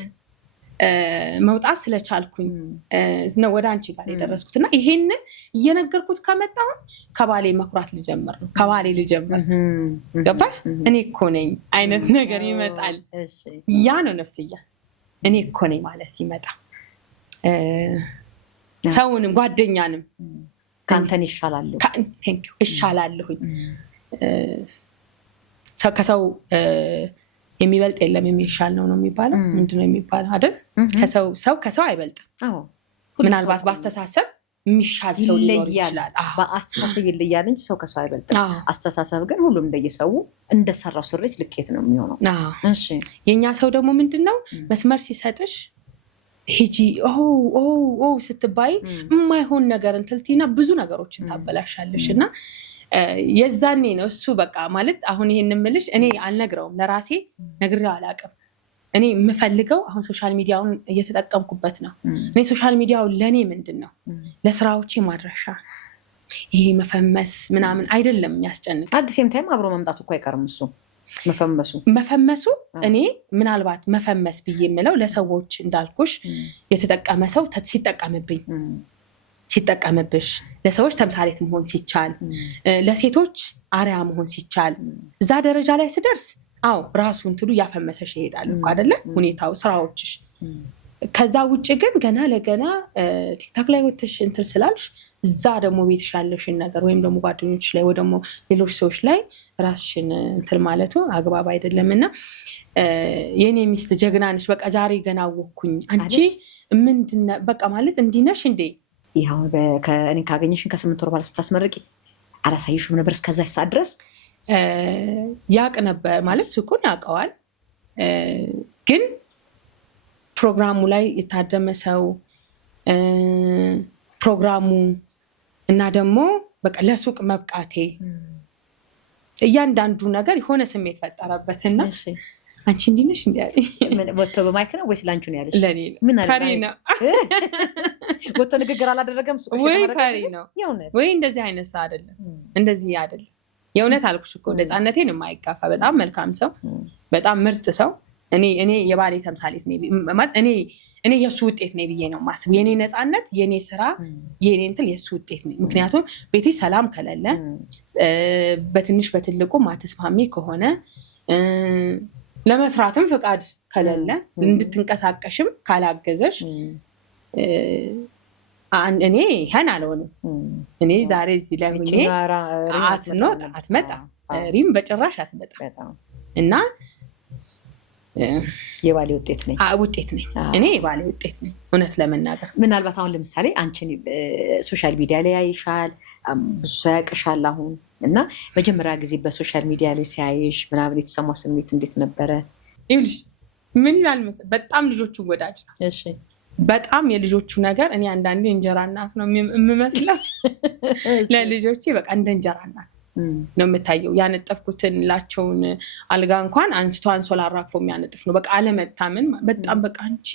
መውጣት ስለቻልኩኝ ነው ወደ አንቺ ጋር የደረስኩት። እና ይሄንን እየነገርኩት ከመጣሁ ከባሌ መኩራት ልጀምር ነው። ከባሌ ልጀምር ገባሽ? እኔ እኮ ነኝ አይነት ነገር ይመጣል። ያ ነው ነፍስያ። እኔ እኮ ነኝ ማለት ሲመጣ ሰውንም ጓደኛንም ካንተን ይሻላለሁ እሻላለሁኝ። ከሰው የሚበልጥ የለም የሚሻል ነው የሚባለው። ምንድነው የሚባለው አይደል? ከሰው አይበልጥም። ምናልባት በአስተሳሰብ የሚሻል ሰው ሊኖር ይችላል። በአስተሳሰብ ይለያል እንጂ ሰው ከሰው አይበልጥም። አስተሳሰብ ግን ሁሉም እንደየሰው እንደሰራው ስሬት ልኬት ነው የሚሆነው። የኛ ሰው ደግሞ ምንድነው መስመር ሲሰጥሽ ሂጂ ስትባይ የማይሆን ነገር እንትልቲና ብዙ ነገሮችን ታበላሻለሽ። እና የዛኔ ነው እሱ በቃ ማለት አሁን ይሄን የምልሽ እኔ አልነግረውም፣ ለራሴ ነግሬው አላውቅም። እኔ የምፈልገው አሁን ሶሻል ሚዲያውን እየተጠቀምኩበት ነው። እኔ ሶሻል ሚዲያው ለእኔ ምንድን ነው ለስራዎቼ ማድረሻ፣ ይሄ መፈመስ ምናምን አይደለም የሚያስጨንቅ። አዲስም ታይም አብሮ መምጣቱ እኮ አይቀርም እሱ መፈመሱ እኔ ምናልባት መፈመስ ብዬ የምለው ለሰዎች እንዳልኩሽ የተጠቀመ ሰው ሲጠቀምብሽ ለሰዎች ተምሳሌት መሆን ሲቻል፣ ለሴቶች አርያ መሆን ሲቻል፣ እዛ ደረጃ ላይ ስደርስ ራሱ እንትሉ እያፈመሰሽ ይሄዳል እኮ አይደለ ሁኔታው ስራዎችሽ። ከዛ ውጭ ግን ገና ለገና ቲክታክ ላይ ወጥተሽ እንትን ስላልሽ እዛ ደግሞ ቤትሽ ያለሽን ነገር ወይም ደግሞ ጓደኞች ላይ ወይ ደግሞ ሌሎች ሰዎች ላይ ራስሽን እንትን ማለቱ አግባብ አይደለም። እና የኔ ሚስት ጀግና ነሽ፣ በቃ ዛሬ ገና አወኩኝ አንቺ ምንድነው በቃ ማለት እንዲነሽ እንዴ። ይሄው እኔ ካገኘሽን ከ8 ወር በኋላ ስታስመርቂ አላሳይሽም ነበር እስከዛ ሰዓት ድረስ? ያቅ ነበር ማለት ሱቁን ያውቀዋል። ግን ፕሮግራሙ ላይ የታደመ ሰው ፕሮግራሙ እና ደግሞ በቃ ለሱቅ መብቃቴ እያንዳንዱ ነገር የሆነ ስሜት ፈጠረበትና አንቺ እንዲህ ነሽ እንዴ ያለኝ ወጥቶ በማይክ ነው ወይስ ላንቺ ነው ያለሽ? ለኔ ፈሪ ነው። ወጥቶ ንግግር አላደረገም ወይ ፈሪ ነው ወይ እንደዚህ አይነት ሰው አይደለም። እንደዚህ አይደለም። የእውነት አልኩሽ እኮ ነፃነቴን የማይጋፋ በጣም መልካም ሰው፣ በጣም ምርጥ ሰው። እኔ የባሌ ተምሳሌት ነኝ ማለት እኔ የሱ ውጤት ነኝ ብዬ ነው ማስብ። የኔ ነፃነት፣ የኔ ስራ፣ የኔ እንትን የሱ ውጤት ነኝ። ምክንያቱም ቤቴ ሰላም ከሌለ፣ በትንሽ በትልቁ ማትስማሚ ከሆነ፣ ለመስራትም ፍቃድ ከሌለ፣ እንድትንቀሳቀሽም ካላገዘሽ እኔ ይሄን አልሆንም። እኔ ዛሬ እዚህ ላይ ሆኜ አትመጣ ሪም በጭራሽ አትመጣ እና የባሌ ውጤት ነኝ እኔ የባሌ ውጤት ነኝ። እውነት ለመናገር ምናልባት አሁን ለምሳሌ አንቺን ሶሻል ሚዲያ ላይ ያይሻል፣ ብዙ ሰው ያውቅሻል አሁን እና መጀመሪያ ጊዜ በሶሻል ሚዲያ ላይ ሲያይሽ ምናምን የተሰማው ስሜት እንዴት ነበረ? ይኸውልሽ ምን ይላል መሰለኝ በጣም ልጆቹን ወዳጅ ነው። እሺ በጣም የልጆቹ ነገር እኔ አንዳንዴ እንጀራ እናት ነው የምመስለው ለልጆቼ በቃ እንደ እንጀራ እናት ነው የምታየው። ያነጠፍኩትን ላቸውን አልጋ እንኳን አንስቶ አንሶላ አራግፎ የሚያነጥፍ ነው። በቃ አለመታመን በጣም በቃ አንቺ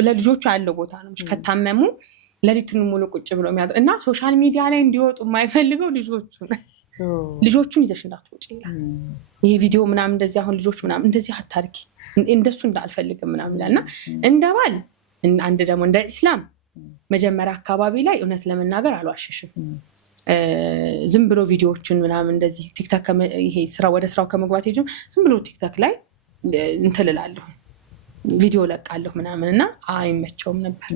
ለልጆቹ ያለው ቦታ ነው። ከታመሙ ሌሊቱን ሙሉ ቁጭ ብሎ የሚያድር እና ሶሻል ሚዲያ ላይ እንዲወጡ የማይፈልገው ልጆቹን ይዘሽ እንዳትወጪ ይላል። ይሄ ቪዲዮ ምናምን እንደዚህ አሁን ልጆች ምናምን እንደዚህ አታርጊ እንደሱ እንዳልፈልግም ምናምን ይላልና እንደባል አንድ ደግሞ እንደ ኢስላም መጀመሪያ አካባቢ ላይ እውነት ለመናገር አልዋሽሽም ዝም ብሎ ቪዲዮዎችን ምናምን እንደዚህ ቲክታክ ይሄ ወደ ስራው ከመግባት ይጀም ዝም ብሎ ቲክታክ ላይ እንትልላለሁ ቪዲዮ ለቃለሁ ምናምን እና አይመቸውም ነበር፣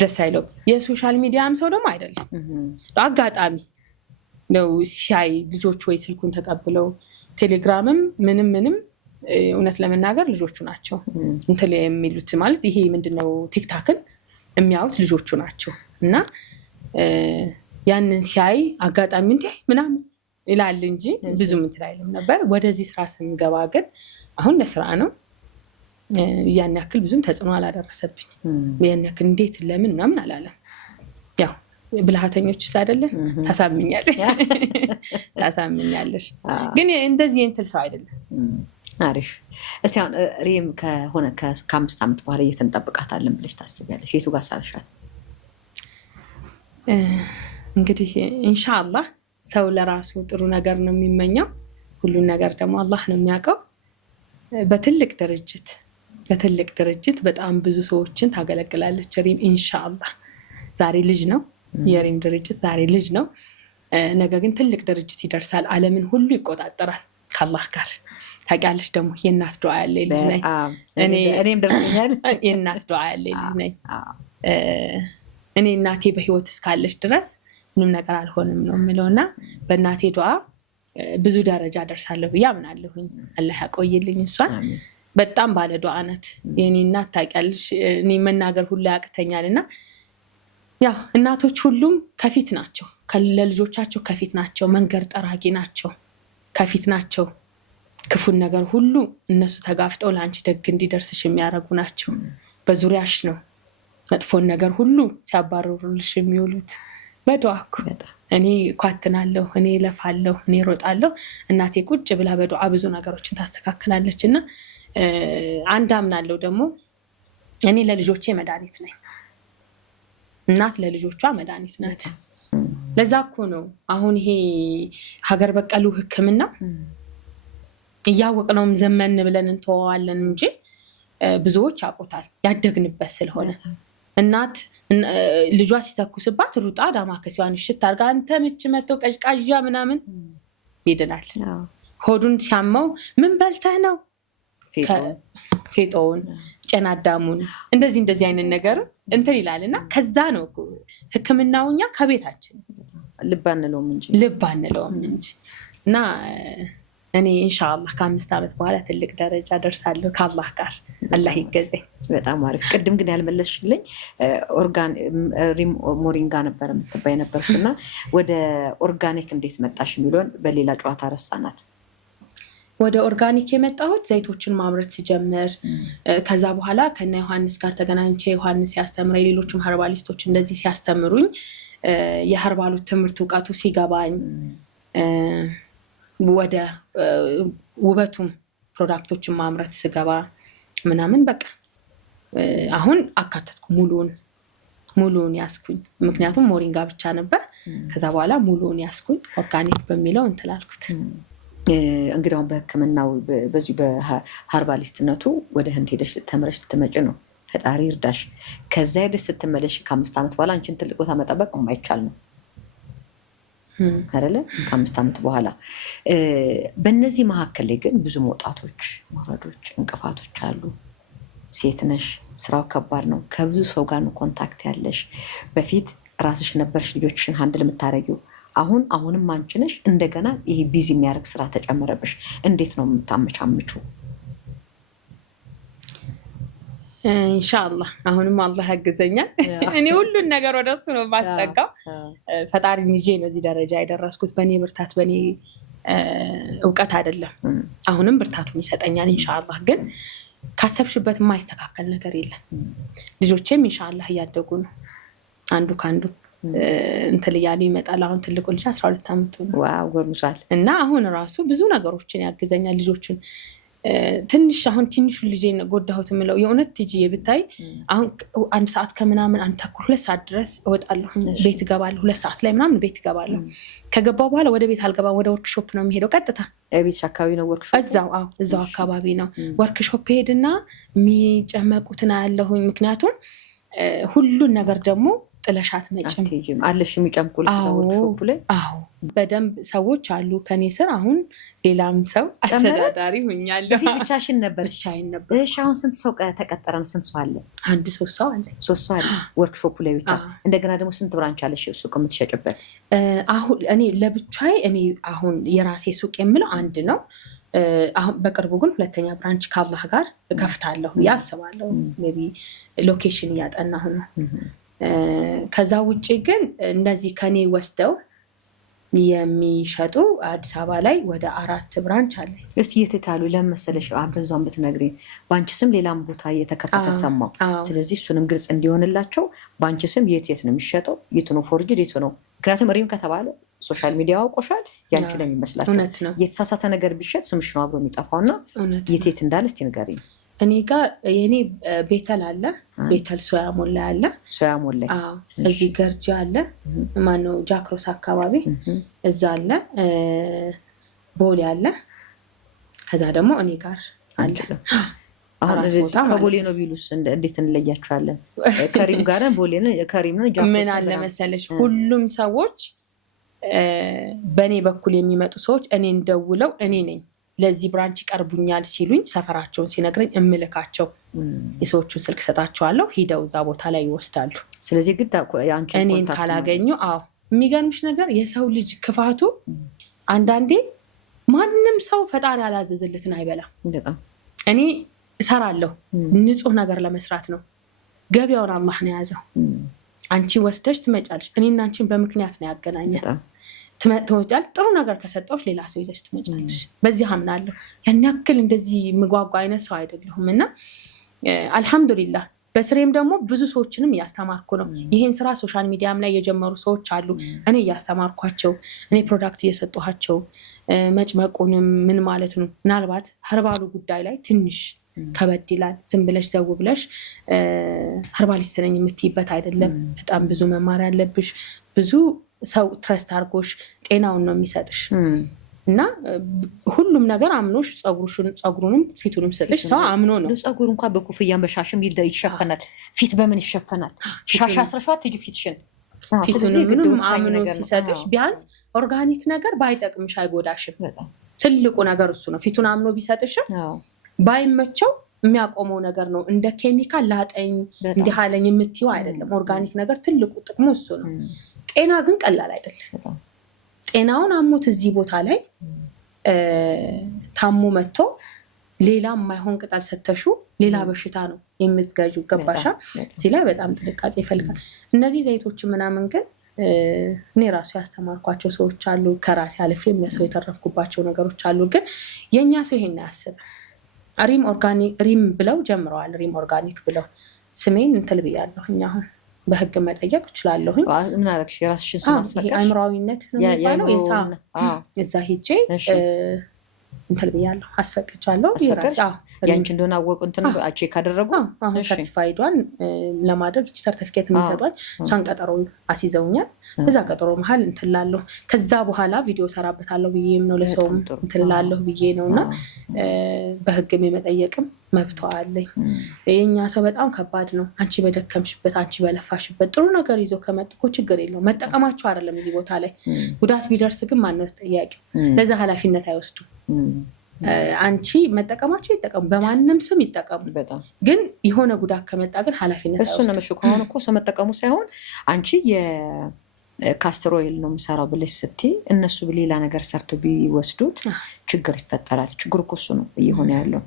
ደስ አይለው። የሶሻል ሚዲያም ሰው ደግሞ አይደለም አጋጣሚ ነው ሲያይ ልጆች ወይ ስልኩን ተቀብለው ቴሌግራምም ምንም እውነት ለመናገር ልጆቹ ናቸው እንትን የሚሉት ማለት ይሄ ምንድነው ቲክታክን የሚያዩት ልጆቹ ናቸው። እና ያንን ሲያይ አጋጣሚ እንዴ ምናምን ይላል እንጂ ብዙም እንትን አይልም ነበር። ወደዚህ ስራ ስንገባ ግን አሁን ለስራ ነው ያን ያክል ብዙም ተጽዕኖ አላደረሰብኝ። ያን ያክል እንዴት ለምን ምናምን አላለም። ያው ብልሃተኞች አይደለም ታሳምኛለሽ ግን እንደዚህ እንትን ሰው አይደለም። አሪፍ። እስቲ አሁን ሪም ከሆነ ከ5 ዓመት በኋላ እየተንጠብቃታለን ብለሽ ታስቢያለሽ? የቱ ጋር ሳልሻት? እንግዲህ ኢንሻአላህ ሰው ለራሱ ጥሩ ነገር ነው የሚመኘው። ሁሉን ነገር ደግሞ አላህ ነው የሚያውቀው። በትልቅ ድርጅት በጣም ብዙ ሰዎችን ታገለግላለች ሪም ኢንሻአላህ። ዛሬ ልጅ ነው የሪም ድርጅት ዛሬ ልጅ ነው። ነገ ግን ትልቅ ድርጅት ይደርሳል። ዓለምን ሁሉ ይቆጣጠራል ከአላህ ጋር። ታውቂያለሽ ደግሞ የእናት ዱዓ ያለ ልጅ ነኝ እኔም ደርሶኛል። የእናት ዱዓ ያለ ልጅ ነኝ እኔ። እናቴ በህይወት እስካለች ድረስ ምንም ነገር አልሆንም ነው የምለው እና በእናቴ ዱዓ ብዙ ደረጃ ደርሳለሁ ብዬ አምናለሁኝ። አላህ ያቆይልኝ እሷን። በጣም ባለ ዱዓ ናት የኔ እናት ታውቂያለሽ። እኔ መናገር ሁሉ ያቅተኛል እና ያው እናቶች ሁሉም ከፊት ናቸው፣ ለልጆቻቸው ከፊት ናቸው፣ መንገድ ጠራጊ ናቸው፣ ከፊት ናቸው። ክፉን ነገር ሁሉ እነሱ ተጋፍጠው ለአንቺ ደግ እንዲደርስሽ የሚያደርጉ ናቸው። በዙሪያሽ ነው መጥፎን ነገር ሁሉ ሲያባርሩልሽ የሚውሉት። በዱዓ እኮ እኔ ኳትናለሁ፣ እኔ ለፋለሁ፣ እኔ ሮጣለሁ። እናቴ ቁጭ ብላ በዱዓ ብዙ ነገሮችን ታስተካክላለች እና አንድ አምናለሁ ደግሞ እኔ ለልጆቼ መድኃኒት ነኝ። እናት ለልጆቿ መድኃኒት ናት። ለዛ እኮ ነው አሁን ይሄ ሀገር በቀሉ ሕክምና እያወቅነውም ዘመን ብለን እንተዋዋለን እንጂ ብዙዎች ያውቁታል ያደግንበት ስለሆነ። እናት ልጇ ሲተኩስባት ሩጣ ዳማከሲዋን እሽት አድርጋ አንተ ምች መተው ቀዥቃዣ ምናምን ይድናል። ሆዱን ሲያመው ምን በልተህ ነው ፌጦውን ጨናዳሙን እንደዚህ አይነት ነገር እንትን ይላል እና ከዛ ነው ህክምናው እኛ ከቤታችን ልብ አንለውም እንጂ እና እኔ ኢንሻአላህ ከ5 ዓመት በኋላ ትልቅ ደረጃ ደርሳለሁ ከአላህ ጋር አላህ ይገዘኝ። በጣም አሪፍ። ቅድም ግን ያልመለስሽልኝ ሪም ሞሪንጋ ነበር የምትባይ ነበርሽና ወደ ኦርጋኒክ እንዴት መጣሽ የሚለውን በሌላ ጨዋታ ረሳናት። ወደ ኦርጋኒክ የመጣሁት ዘይቶችን ማምረት ሲጀምር ከዛ በኋላ ከነ ዮሐንስ ጋር ተገናኝቼ ዮሐንስ ያስተምረኝ ሌሎችም ሀርባሊስቶች እንደዚህ ሲያስተምሩኝ የሀርባሉ ትምህርት እውቀቱ ሲገባኝ ወደ ውበቱም ፕሮዳክቶችን ማምረት ስገባ ምናምን በቃ አሁን አካተትኩ ሙሉውን ያስኩኝ። ምክንያቱም ሞሪንጋ ብቻ ነበር። ከዛ በኋላ ሙሉውን ያስኩኝ ኦርጋኒክ በሚለው እንትላልኩት። እንግዲህ አሁን በህክምናው በዚህ በሀርባሊስትነቱ ወደ ህንድ ሄደሽ ተምረሽ ስትመጪ ነው ፈጣሪ እርዳሽ። ከዛ ሄደሽ ስትመለሽ ከ5 ዓመት በኋላ አንቺን ትልቅ ቦታ መጠበቅ የማይቻል ነው አይደለ? ከ5 ዓመት በኋላ በእነዚህ መካከል ላይ ግን ብዙ መውጣቶች፣ መውረዶች፣ እንቅፋቶች አሉ። ሴት ነሽ፣ ስራው ከባድ ነው። ከብዙ ሰው ጋር ነው ኮንታክት ያለሽ። በፊት ራስሽ ነበርሽ ልጆችሽን ሃንድል የምታረጊው። አሁንም አንቺ ነሽ። እንደገና ይሄ ቢዚ የሚያደርግ ስራ ተጨመረብሽ። እንዴት ነው የምታመቻምቹ? ኢንሻአላህ አሁንም አላህ ያግዘኛል። እኔ ሁሉን ነገር ወደሱ ነው ማስጠጋው። ፈጣሪን ይዤ ነው እዚህ ደረጃ የደረስኩት። በእኔ ብርታት በእኔ እውቀት አይደለም። አሁንም ብርታቱን ይሰጠኛል ኢንሻአላህ። ግን ካሰብሽበት የማይስተካከል ነገር የለም። ልጆቼም ኢንሻአላህ እያደጉ ነው። አንዱ ካንዱ እንትን እያሉ ይመጣል። አሁን ትልቁ ልጅ 12 ዓመቱ ነው። ዋው ጎርምሻል። እና አሁን ራሱ ብዙ ነገሮችን ያግዘኛል። ልጆቹን ትንሹ ልጄን ጎዳሁት የምለው የእውነት ትጂ ብታይ አሁን 1 ሰዓት ከምናምን 1 ተኩል 2 ሰዓት ድረስ እወጣለሁ፣ ቤት እገባለሁ። 2 ሰዓት ላይ ምናምን ቤት እገባለሁ። ከገባሁ በኋላ ወደ ቤት አልገባም፣ ወደ ወርክሾፕ ነው የሚሄደው ቀጥታ። ቤትሽ አካባቢ ነው ወርክሾፕ? እዛው አካባቢ ነው ወርክሾፕ። ሄድና የሚጨመቁትን አያለሁኝ። ምክንያቱም ሁሉን ነገር ደግሞ ጥለሻት መጭም አለሽ የሚጨምቁልሽ ወርክሾፕ ላይ? አዎ በደንብ ሰዎች አሉ ከኔ ስር። አሁን ሌላም ሰው አስተዳዳሪ ሆኛለሁ። በፊት ብቻሽን ነበር? ብቻዬን ነበር። እሺ አሁን ስንት ሰው ተቀጠረን? ስንት ሰው አለ? 3 ሰው አለ። 3 ሰው አለ ወርክሾፕ ላይ ብቻ። እንደገና ደግሞ ስንት ብራንች አለሽ ሱቅ የምትሸጭበት? አሁን እኔ ለብቻዬ አሁን የራሴ ሱቅ የምለው አንድ ነው። አሁን በቅርቡ ግን 2ኛ ብራንች ከአላህ ጋር እከፍታለሁ ያስባለሁ። ሜይ ቢ ሎኬሽን እያጠናሁ ነው። ከዛ ውጪ ግን እነዚህ ከኔ ወስደው የሚሸጡ አዲስ አበባ ላይ ወደ 4 ብራንች አለ። እስቲ የትታሉ ለመሰለሽ አበዛውን ብትነግሪኝ። ባንቺ ስም ሌላም ቦታ እየተከፈተ ሰማው። ስለዚህ እሱንም ግልጽ እንዲሆንላቸው ባንቺ ስም የት ነው የሚሸጠው? የቱ ነው ፎርጅድ የቱ ነው? ምክንያቱም ሪም ከተባለ ሶሻል ሚዲያ አውቆሻል። ያንቺ ነው የሚመስላቸው። የተሳሳተ ነገር ቢሸጥ ስምሽ ነው አብሮ የሚጠፋውና የት እንዳለ እስቲ ንገሪኝ። እኔ ጋር የኔ ቤተል አለ፣ ቤተል ሶያ ሞላ አለ። ሶያ ሞላ እዚህ ገርጂ አለ፣ ማነው ጃክሮስ አካባቢ እዛ አለ፣ ቦሌ አለ። ከዛ ደግሞ እኔ ጋር አለ። አሁን እንደዚህ ከቦሌ ነው ቢሉስ እንዴት እንለያቸዋለን? ከሪም ጋር ቦሌ ነው ከሪም ነው ጃፖስ ምን አለ መሰለሽ ሁሉም ሰዎች በእኔ በኩል የሚመጡ ሰዎች እኔን ደውለው እኔ ነኝ ለዚህ ብራንች ይቀርቡኛል ሲሉኝ ሰፈራቸውን ሲነግረኝ እምልካቸው የሰዎቹን ስልክ ሰጣቸዋለሁ ሂደው እዛ ቦታ ላይ ይወስዳሉ። ስለዚህ ግድ እኔን ካላገኙ የሚገርምሽ ነገር የሰው ልጅ ክፋቱ አንዳንዴ ማንም ሰው ፈጣሪ ያላዘዘለትን አይበላም። እኔ እሰራለሁ ንጹህ ነገር ለመስራት ነው። ገበያውን አላህ ነው የያዘው። አንቺ ወስደሽ ትመጫለሽ። እኔና አንቺን በምክንያት ነው ያገናኘን። ትመጣለሽ ጥሩ ነገር ከሰጠውሽ ሌላ ሰው ይዘሽ ትመጫለሽ። በዚህ አምናለሁ። ያን ያክል እንደዚህ ምጓጓ አይነት ሰው አይደለሁም እና አልহামዱሊላህ በስሬም ደግሞ ብዙ ሰዎችንም እያስተማርኩ ነው። ይሄን ስራ ሶሻል ሚዲያም ላይ የጀመሩ ሰዎች አሉ። እኔ እያስተማርኳቸው እኔ ፕሮዳክት እየሰጠኋቸው መጭመቁንም ምን ማለት ነው ምናልባት ሀርባሉ ጉዳይ ላይ ትንሽ ከበድ ይላል። ዝም ብለሽ ዘው ብለሽ ሀርባሊስት ነኝ የምትይበት አይደለም። በጣም ብዙ መማር ያለብሽ ብዙ ሰው ትረስት አድርጎሽ ጤናውን ነው የሚሰጥሽ እና ሁሉም ነገር አምኖሽ ጸጉሩንም ፊቱንም ሰጥሽ ሰው አምኖ ነው። ጸጉር እንኳን በኮፍያም በሻሽም ይሸፈናል። ፊት በምን ይሸፈናል? ሻሽ አስረሻት ትጂ ፊትሽን ፊቱንም አምኖ ሲሰጥሽ ቢያንስ ኦርጋኒክ ነገር ባይጠቅምሽ አይጎዳሽም። ትልቁ ነገር እሱ ነው። ፊቱን አምኖ ቢሰጥሽም ባይመቸው የሚያቆመው ነገር ነው። እንደ ኬሚካል ላጠኝ እንዲህ አለኝ የምትይው አይደለም። ኦርጋኒክ ነገር ትልቁ ጥቅሙ እሱ ነው። ጤና ግን ቀላል አይደለም። ጤናውን አሞት እዚህ ቦታ ላይ ታሞ መጥቶ ሌላ የማይሆን ቅጠል ሰተሹ ሌላ በሽታ ነው የምትገዡ። ገባሻ? እዚህ ላይ በጣም ጥንቃቄ ይፈልጋል። እነዚህ ዘይቶች ምናምን ግን እኔ ራሱ ያስተማርኳቸው ሰዎች አሉ። ከራሴ አልፌም ለሰው የተረፍኩባቸው ነገሮች አሉ። ግን የእኛ ሰው ይሄን ያስብ ሪም ኦርጋኒክ ሪም ብለው ጀምረዋል። ሪም ኦርጋኒክ ብለው ስሜን እንትን ብያለሁ። አሁን በህግ መጠየቅ እችላለሁኝ። ምን አደረግሽ? የራስሽን ስም አስፈቀድሽ? አእምሯዊነት ነው የሚባለው። እዛ ሄጄ እንትን ብያለሁ፣ አስፈቅጃለሁ። ያንቺ እንደሆነ አወቁ እንትን አቼ ካደረጉ ሰርቲፋይዷን ለማድረግ ሰርቲፊኬት የሚሰጧል። እሷን ቀጠሮ አስይዘውኛል። እዛ ቀጠሮ መሀል እንትን ላለሁ። ከዛ በኋላ ቪዲዮ ሰራበታለሁ ብዬም ነው ለሰውም እንትን ላለሁ ብዬ ነው እና በህግም የመጠየቅም መብቷ አለኝ። የኛ ሰው በጣም ከባድ ነው። አንቺ በደከምሽበት አንቺ በለፋሽበት ጥሩ ነገር ይዞ ከመጡ እኮ ችግር የለውም። መጠቀማቸው አይደለም እዚህ ቦታ ላይ ጉዳት ቢደርስ ግን ማነው ተጠያቂው? ለዛ ኃላፊነት አይወስዱም። አንቺ መጠቀማቸው ይጠቀሙ፣ በማንም ስም ይጠቀሙ። ግን የሆነ ጉዳት ከመጣ ግን ኃላፊነት እሱ ነው። መሽኮ አሁን እኮ ሰው መጠቀሙ ሳይሆን አንቺ የካስተር ኦይል ነው የምሰራው ብለሽ ስትይ እነሱ ሌላ ነገር ሰርቶ ቢወስዱት ችግር ይፈጠራል። ችግር እኮ እሱ ነው እየሆነ ያለው።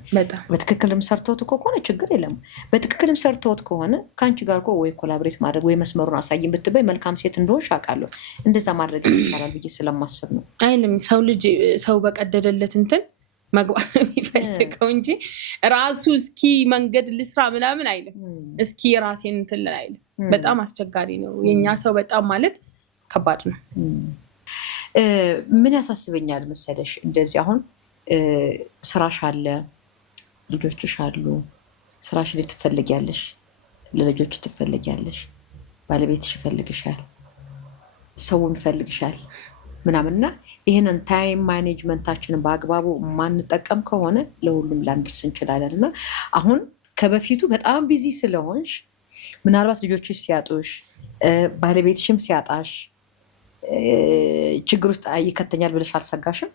በትክክልም ሰርተውት እኮ ከሆነ ችግር የለም። በትክክልም ሰርተውት ከሆነ ከአንቺ ጋር እኮ ወይ ኮላብሬት ማድረግ ወይ መስመሩን አሳይን ብትበይ መልካም ሴት እንደሆንሽ አውቃለሁ። እንደዛ ማድረግ ይቻላል ብዬ ስለማስብ ነው። አይልም ሰው ልጅ ሰው በቀደደለት እንትን መግባት የሚፈልገው እንጂ ራሱ እስኪ መንገድ ልስራ ምናምን አይልም። እስኪ የራሴን እንትን አይልም። በጣም አስቸጋሪ ነው የኛ ሰው በጣም ማለት ከባድ ነው። ምን ያሳስበኛል መሰለሽ እንደዚህ አሁን ስራሽ አለ፣ ልጆችሽ አሉ። ስራሽ ላይ ትፈልጊያለሽ፣ ለልጆች ትፈልጊያለሽ፣ ባለቤትሽ ይፈልግሻል፣ ሰውም ይፈልግሻል ምናምንና ይህንን ታይም ማኔጅመንታችንን በአግባቡ ማንጠቀም ከሆነ ለሁሉም ላንደርስ እንችላለን። እና አሁን ከበፊቱ በጣም ቢዚ ስለሆንሽ ምናልባት ልጆችሽ ሲያጡሽ ባለቤትሽም ሲያጣሽ ችግር ውስጥ ይከተኛል ብለሽ አልሰጋሽም?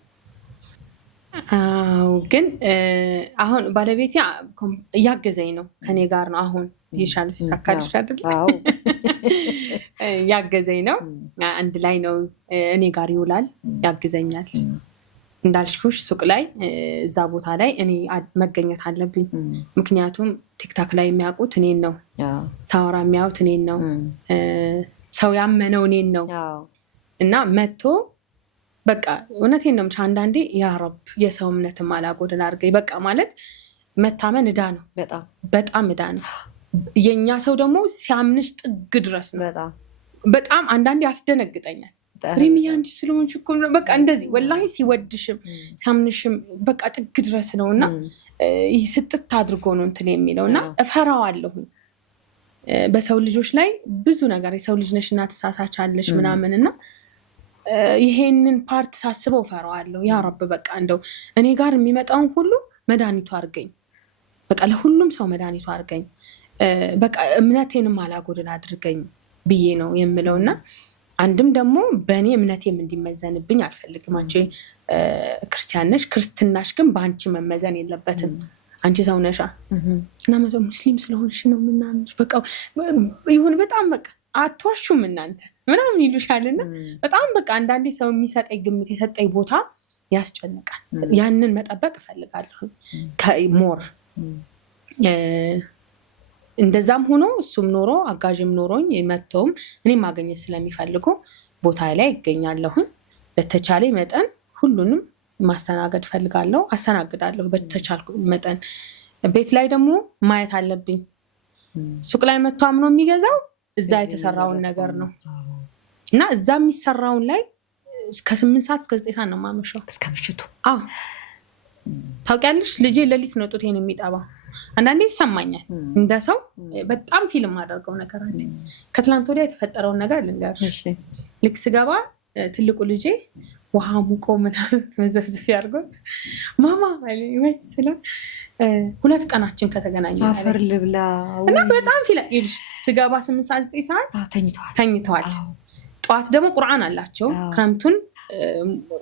ግን አሁን ባለቤቴ እያገዘኝ ነው፣ ከኔ ጋር ነው። አሁን ይሻል ሲሳካልሽ አይደል? ያገዘኝ ነው፣ አንድ ላይ ነው፣ እኔ ጋር ይውላል፣ ያግዘኛል። እንዳልሽኩሽ ሱቅ ላይ እዛ ቦታ ላይ እኔ መገኘት አለብኝ። ምክንያቱም ቲክታክ ላይ የሚያውቁት እኔን ነው፣ ሳወራ የሚያዩት እኔን ነው፣ ሰው ያመነው እኔን ነው። እና መጥቶ በቃ እውነቴን ነው። አንዳንዴ ያ ረብ የሰው እምነትም አላጎደል አድርገኝ በቃ ማለት መታመን ዕዳ ነው፣ በጣም ዕዳ ነው። የኛ ሰው ደግሞ ሲያምንሽ ጥግ ድረስ ነው። በጣም አንዳንዴ ያስደነግጠኛል። ሪሚያ እንጂ ስለሆንሽ እኮ በቃ እንደዚህ ወላሂ ሲወድሽም ሲያምንሽም በቃ ጥግ ድረስ ነው እና ይህ ስጥት አድርጎ ነው እንትን የሚለው እና እፈራዋለሁ። በሰው ልጆች ላይ ብዙ ነገር የሰው ልጅ ነሽና ትሳሳቻለሽ ምናምን እና ይሄንን ፓርት ሳስበው እፈራዋለሁ። ያ ረብ በቃ እንደው እኔ ጋር የሚመጣውን ሁሉ መድኃኒቱ አድርገኝ፣ በቃ ለሁሉም ሰው መድኃኒቱ አድርገኝ፣ በቃ እምነቴንም አላጎድል አድርገኝ ብዬ ነው የምለውና አንድም ደግሞ በእኔ እምነቴም እንዲመዘንብኝ አልፈልግም። አንቺ ክርስቲያን ነሽ፣ ክርስትናሽ ግን በአንቺ መመዘን የለበትም። አንቺ ሰው ነሻ እና ሙስሊም ስለሆንሽ ነው ምናምን በቃ ይሁን በጣም በቃ አትዋሹም እናንተ ምናምን ይሉሻልና በጣም በቃ አንዳንዴ ሰው የሚሰጠኝ ግምት የሰጠኝ ቦታ ያስጨንቃል። ያንን መጠበቅ እፈልጋለሁ ከሞር እንደዛም ሆኖ እሱም ኖሮ አጋዥም ኖሮኝ መጥተውም እኔም ማግኘት ስለሚፈልጉ ቦታ ላይ ይገኛለሁኝ። በተቻለ መጠን ሁሉንም ማስተናገድ ፈልጋለሁ፣ አስተናግዳለሁ በተቻልኩ መጠን። ቤት ላይ ደግሞ ማየት አለብኝ። ሱቅ ላይ መጥቶ አምኖ የሚገዛው እዛ የተሰራውን ነገር ነው እና እዛ የሚሰራውን ላይ እስከ 8 ሰዓት እስከ 9 ሰዓት ነው ማመሻው እስከ ምሽቱ። ታውቂያለሽ ልጄ ሌሊት ነው ጡቴን የሚጠባው። አንዳንዴ ይሰማኛል እንደ ሰው በጣም ፊልም አደርገው ነገር አለ። ከትላንት ወዲያ የተፈጠረውን ነገር ልንገርሽ። ልክ ስገባ ትልቁ ልጄ ውሃ ሙቆ ምናምን መዘፍዘፍ ያድርገው ማማ ወይ ስለ 2 ቀናችን ከተገናኘን አፈር ልብላ እና በጣም ፊልም ስገባ 8 ሰዓት 9 ሰዓት ተኝተዋል። ጠዋት ደግሞ ቁርአን አላቸው። ክረምቱን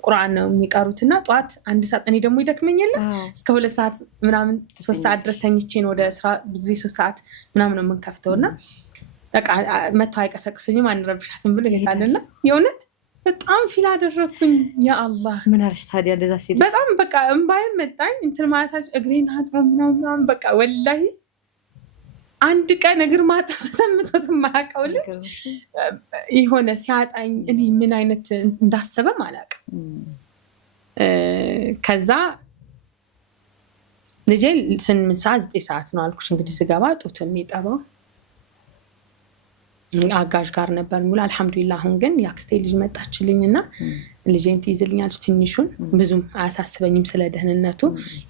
ቁርአን ነው የሚቀሩትና ጠዋት 1 ሰዓት እኔ ደግሞ ይደክመኛል እስከ 2 ሰዓት ምናምን 3 ሰዓት ድረስ ተኝቼ ነው ወደ ስራ ጊዜ 3 ሰዓት ምናምን ነው የምንከፍተውና በቃ መተው አይቀሰቅሱኝም አንረብሻትም ብሎ ይሄዳልና የእውነት በጣም ፊል አደረኩኝ። ያ አላህ ምን አለሽ ታዲያ እንደዛ ሲል በጣም በቃ እምባዬ መጣኝ። እንትን ማለታቸው እግሬን አጥበው ምናምን በቃ ወላሂ አንድ ቀን እግር ማጠብ ተሰምቶት የማያውቀው ልጅ የሆነ ሲያጣኝ እኔ ምን አይነት እንዳሰበም አላውቅም። ከዛ ልጄ 8 ሰዓት 9 ሰዓት ነው አልኩሽ እንግዲህ ስገባ ጡት የሚጠባው አጋዥ ጋር ነበር ሙሉ አልহামዱሊላህ። አሁን ግን ያክስቴ ልጅ መጣችልኝና ልጄን ትይዝልኛለች። ትንሹን ብዙም አያሳስበኝም ስለ ደህንነቱ።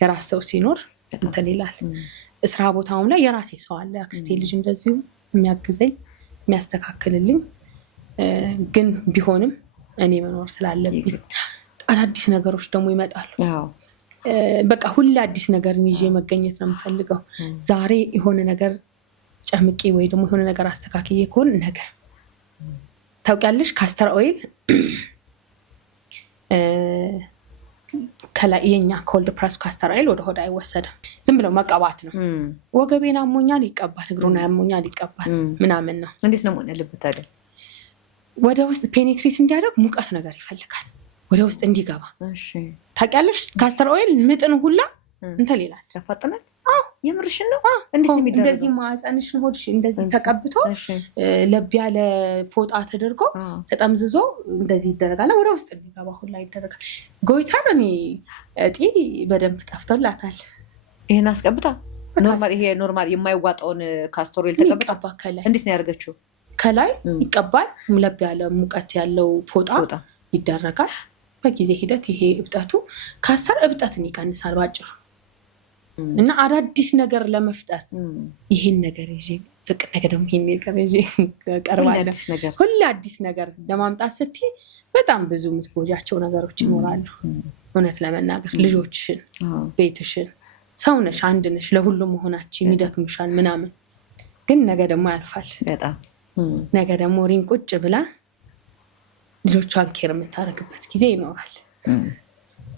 የራስ ሰው ሲኖር እንትን ይላል። ስራ ቦታውም ላይ የራሴ ሰው አለ ያክስቴ ልጅ እንደዚሁ የሚያግዘኝ የሚያስተካክልልኝ። ግን ቢሆንም እኔ መኖር ስላለብኝ አዳዲስ ነገሮች ደግሞ ይመጣሉ። በቃ ሁሌ አዲስ ነገርን ይዤ መገኘት ነው የምፈልገው። ዛሬ የሆነ ነገር ጨምቄ ወይ ደግሞ የሆነ ነገር አስተካክዬ ከሆነ ነገ ታውቂያለሽ ካስተር ኦይል ከላይ የኛ ኮልድ ፕረስ ካስተር ኦይል ወደ ሆድ አይወሰድም። ዝም ብለው መቀባት ነው። ወገቤን አሞኛል ይቀባል፣ እግሩን አሞኛል ይቀባል ምናምን ነው። እንዴት ነው ማለት ልብት አይደል? ወደ ውስጥ ፔኔትሬት እንዲያደርግ ሙቀት ነገር ይፈልጋል ወደ ውስጥ እንዲገባ። እሺ ታውቂያለሽ ካስተር ኦይል ምጥን ሁላ እንትን ይላል ያፋጥናል። የምርሽን ነው? እንዴት ነው የሚደረገው? እንደዚህ ማህፀንሽን ሆድሽ እንደዚህ ተቀብቶ ለብ ያለ ፎጣ ተደርጎ ተጠምዝዞ እንደዚህ ይደረጋል። ወደ ውስጥ እንዲገባ ሁላ ይደረጋል። ጎይታር እኔ እጢ በደንብ ጠፍቶላታል። ይሄን አስቀብታ ኖርማል ይሄ ኖርማል የማይዋጣውን ካስተር ኦይል ተቀብታ ከላይ እንዴት ነው ያደርገችው? ከላይ ይቀባል። ለብ ያለ ሙቀት ያለው ፎጣ ይደረጋል። በጊዜ ሂደት ይሄ እብጠቱ ካስተር እብጠትን ይቀንሳል ባጭሩ። እና አዳዲስ ነገር ለመፍጠር ይሄን ነገር ይዤ በቃ ነገር ደግሞ ይሄን ነገር ይዤ ቀርባለሁ። ሁሉ አዲስ ነገር ለማምጣት ስትይ በጣም ብዙ ምትጎጃቸው ነገሮች ይኖራሉ። እውነት ለመናገር ልጆችሽን፣ ቤትሽን፣ ሰውነሽ አንድ ነሽ ለሁሉም መሆናችን የሚደክምሻል ምናምን። ግን ነገ ደግሞ ያልፋል። በጣም ነገ ደግሞ ሪን ቁጭ ብላ ልጆቿን ኬር የምታረግበት ጊዜ ይኖራል።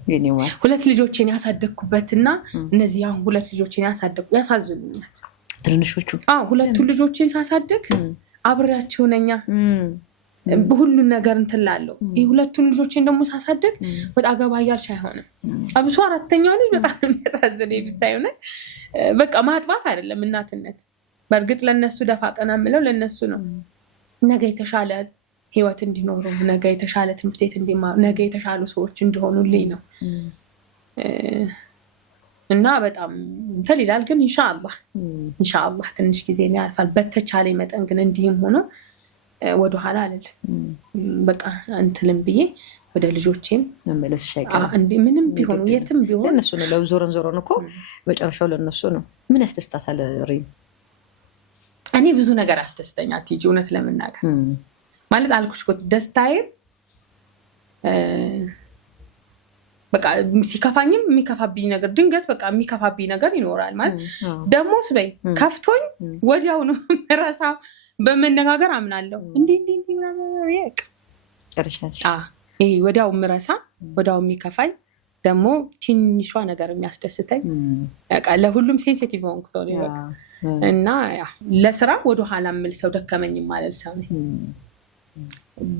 2 ልጆችን ያሳደግኩበትና እነዚህ አሁን 2 ልጆችን ያሳደግኩ ያሳዝኑኛል። ትንሾቹ 2 ልጆችን ሳሳደግ አብሬያቸው ነኛ በሁሉ ነገር እንትላለው። ይሄ 2 ልጆችን ደግሞ ሳሳደግ ወጣ ገባ እያልሽ አይሆንም። አብሶ 4ኛው ልጅ በጣም የሚያሳዝነኝ ብታይ ነው። በቃ ማጥባት አይደለም እናትነት። በእርግጥ ለነሱ ደፋ ቀና ምለው ለነሱ ነው። ነገ የተሻለ ህይወት እንዲኖሩ፣ ነገ የተሻለ ትምህርት ቤት እንዲማሩ፣ ነገ የተሻሉ ሰዎች እንዲሆኑልኝ ነው። እና በጣም እንትን ይላል። ግን ኢንሻአላህ ትንሽ ጊዜ ያልፋል። በተቻለ መጠን ግን እንዲህም ሆኖ ወደኋላ አልልም። በቃ እንትልም ብዬ ወደ ልጆቼም መመለስ ሻይቀር እንዴ ምንም ቢሆን የትም ቢሆን ለነሱ ነው። ለዞረን ዞረን እኮ መጨረሻው ለነሱ ነው። ምን ያስደስታታል ሪም? እኔ ብዙ ነገር ያስደስተኛል ቲጂ እውነት ለመናገር ማለት አልኩሽ እኮ ደስታዬ በቃ ሲከፋኝም የሚከፋብኝ ነገር ድንገት በቃ የሚከፋብኝ ነገር ይኖራል ማለት ደግሞ ስበይ ከፍቶኝ ወዲያው ነው ረሳ በመነጋገር አምናለሁ እንዴ ይሄ ወዲያው ምረሳ ወዲያው የሚከፋኝ ደግሞ ትንሿ ነገር የሚያስደስተኝ በቃ ለሁሉም ሴንሲቲቭ ሆንኩ ነው እና ለስራ ወደ ኋላ መልሰው ደከመኝ ማለት ሰው ነኝ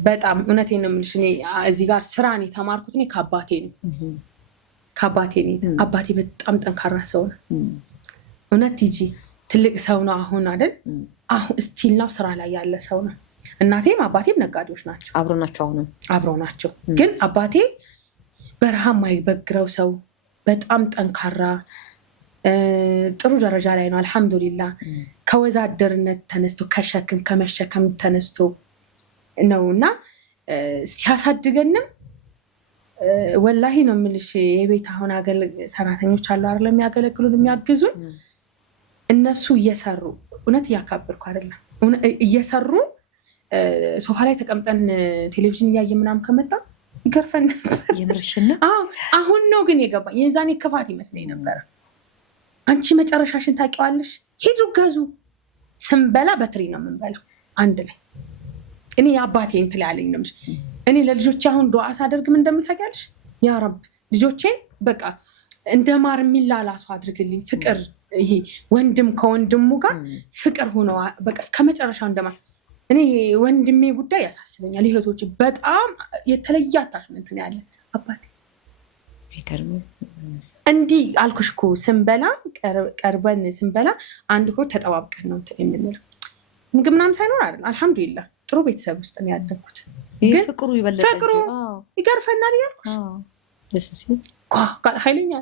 በጣም እውነቴን ነው የምልሽ እኔ እዚህ ጋር ስራን የተማርኩት እኔ ከአባቴ ነው አባቴ በጣም ጠንካራ ሰው ነው እውነት ይጂ ትልቅ ሰው ነው አሁን አይደል አሁን ስቲል ነው ስራ ላይ ያለ ሰው ነው እናቴም አባቴም ነጋዴዎች ናቸው አብረው ናቸው ግን አባቴ በረሃ ማይበግረው ሰው በጣም ጠንካራ ጥሩ ደረጃ ላይ ነው አልহামዱሊላህ ከወዛደርነት ተነስቶ ከመሸከም ተነስቶ ነውና ሲያሳድገንም ወላሂ ነው የምልሽ የቤት አሁን ሰራተኞች አሉ አይደል የሚያገለግሉን የሚያግዙን እነሱ እየሰሩ እውነት ያካብርኩ አይደለም እየሰሩ ሶፋ ላይ ተቀምጠን ቴሌቪዥን እያየ ምናምን ከመጣ ይገርፈን የምርሽና አሁን ነው ግን የገባኝ የዛኔ ክፋት ይመስለኝ ነበር አንቺ መጨረሻሽን ታውቂዋለሽ ሂዱ ገዙ ስንበላ በትሪ ነው የምንበላው አንድ ላይ እኔ ያባቴ እንትን ያለኝ ነው እኔ ለልጆቼ አሁን ዱዓ ሳደርግ ምን እንደምታውቂያለሽ ያ ረብ ልጆቼን በቃ እንደማር የሚላላሱ አድርግልኝ ፍቅር ይሄ ወንድም ከወንድሙ ጋር ፍቅር ሆኖ በቃ እስከመጨረሻው እንደማር እኔ ወንድሜ ጉዳይ ያሳስበኛል እህቶች በጣም የተለየ አታችመንት ነው ያለ አባቴ አይገርም እንዲህ አልኩሽ እኮ ስንበላ ቀርበን ስንበላ አንድ እኮ ተጠባብቀን ነው የምንለው ምግብ ምናምን ሳይኖር አይደል አልহামዱሊላህ ጥሩ ቤተሰብ ውስጥ ነው ያደግኩት ግን ፍቅሩ ይገርፈናል ያልኩሽ ደስ ሲል ኃይለኛ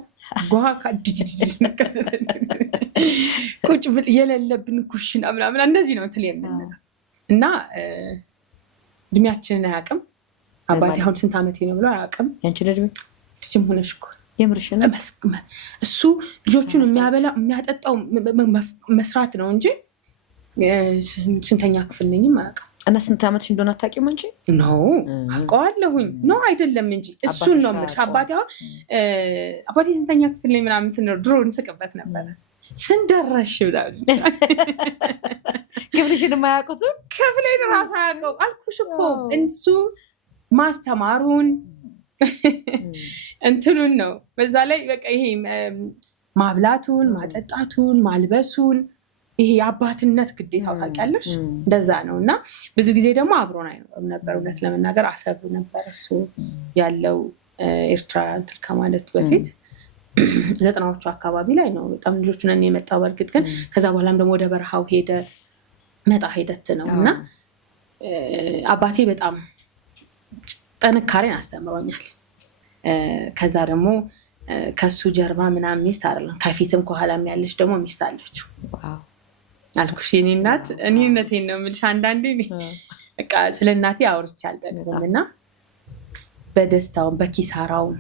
ቁጭ የሌለብን ኩሽና ምናምን እንደዚህ ነው ትል የምንለው እና እድሜያችንን አያውቅም አባቴ አሁን ስንት ዓመቴ ነው ብሎ አያውቅም ያንቺ እድሜ ሲም ሆነሽ እኮ የምርሽና እሱ ልጆቹን የሚያበላ የሚያጠጣው መስራት ነው እንጂ ስንተኛ ክፍል ነኝም አያውቅም እና ስንት ዓመትሽ እንደሆነ አታውቂም አንቺ ነው አውቀዋለሁኝ ነው አይደለም እንጂ እሱን ነው የምልሽ አባቴ ስንተኛ ክፍል ነኝ ምናምን ስንል ድሮ እንስቅበት ነበር ስንደረሽ ብላል ክፍልሽን የማያውቁትም ክፍሌን ራሱ አያውቀው አልኩሽ እኮ እንሱ ማስተማሩን እንትሉን ነው በዛ ላይ በቃ ይሄ ማብላቱን ማጠጣቱን ማልበሱን ይሄ የአባትነት ግዴታው ታውቂያለሽ እንደዛ ነው እና ብዙ ጊዜ ደግሞ አብሮን አይኖርም ነበር እውነት ለመናገር አሰብ ነበር እሱ ያለው ኤርትራ እንትን ከማለት በፊት 90ዎቹ አካባቢ ላይ ነው በጣም ልጆቹ ነን የመጣው በርግጥ ግን ከዛ በኋላም ደግሞ ወደ በረሃው ሄደት ነው እና አባቴ በጣም ጠንካሬን አስተምሮኛል ከዛ ደግሞ ከሱ ጀርባ ምናምን ሚስት አይደለም ከፊትም ከኋላም ያለች ደግሞ ሚስት አለችው አልኩሽ የኔ እናት እኔነቴን ነው የምልሽ አንዳንዴ በቃ ስለ እናቴ አውርቼ አልጠግብም እና በደስታውም በኪሳራውም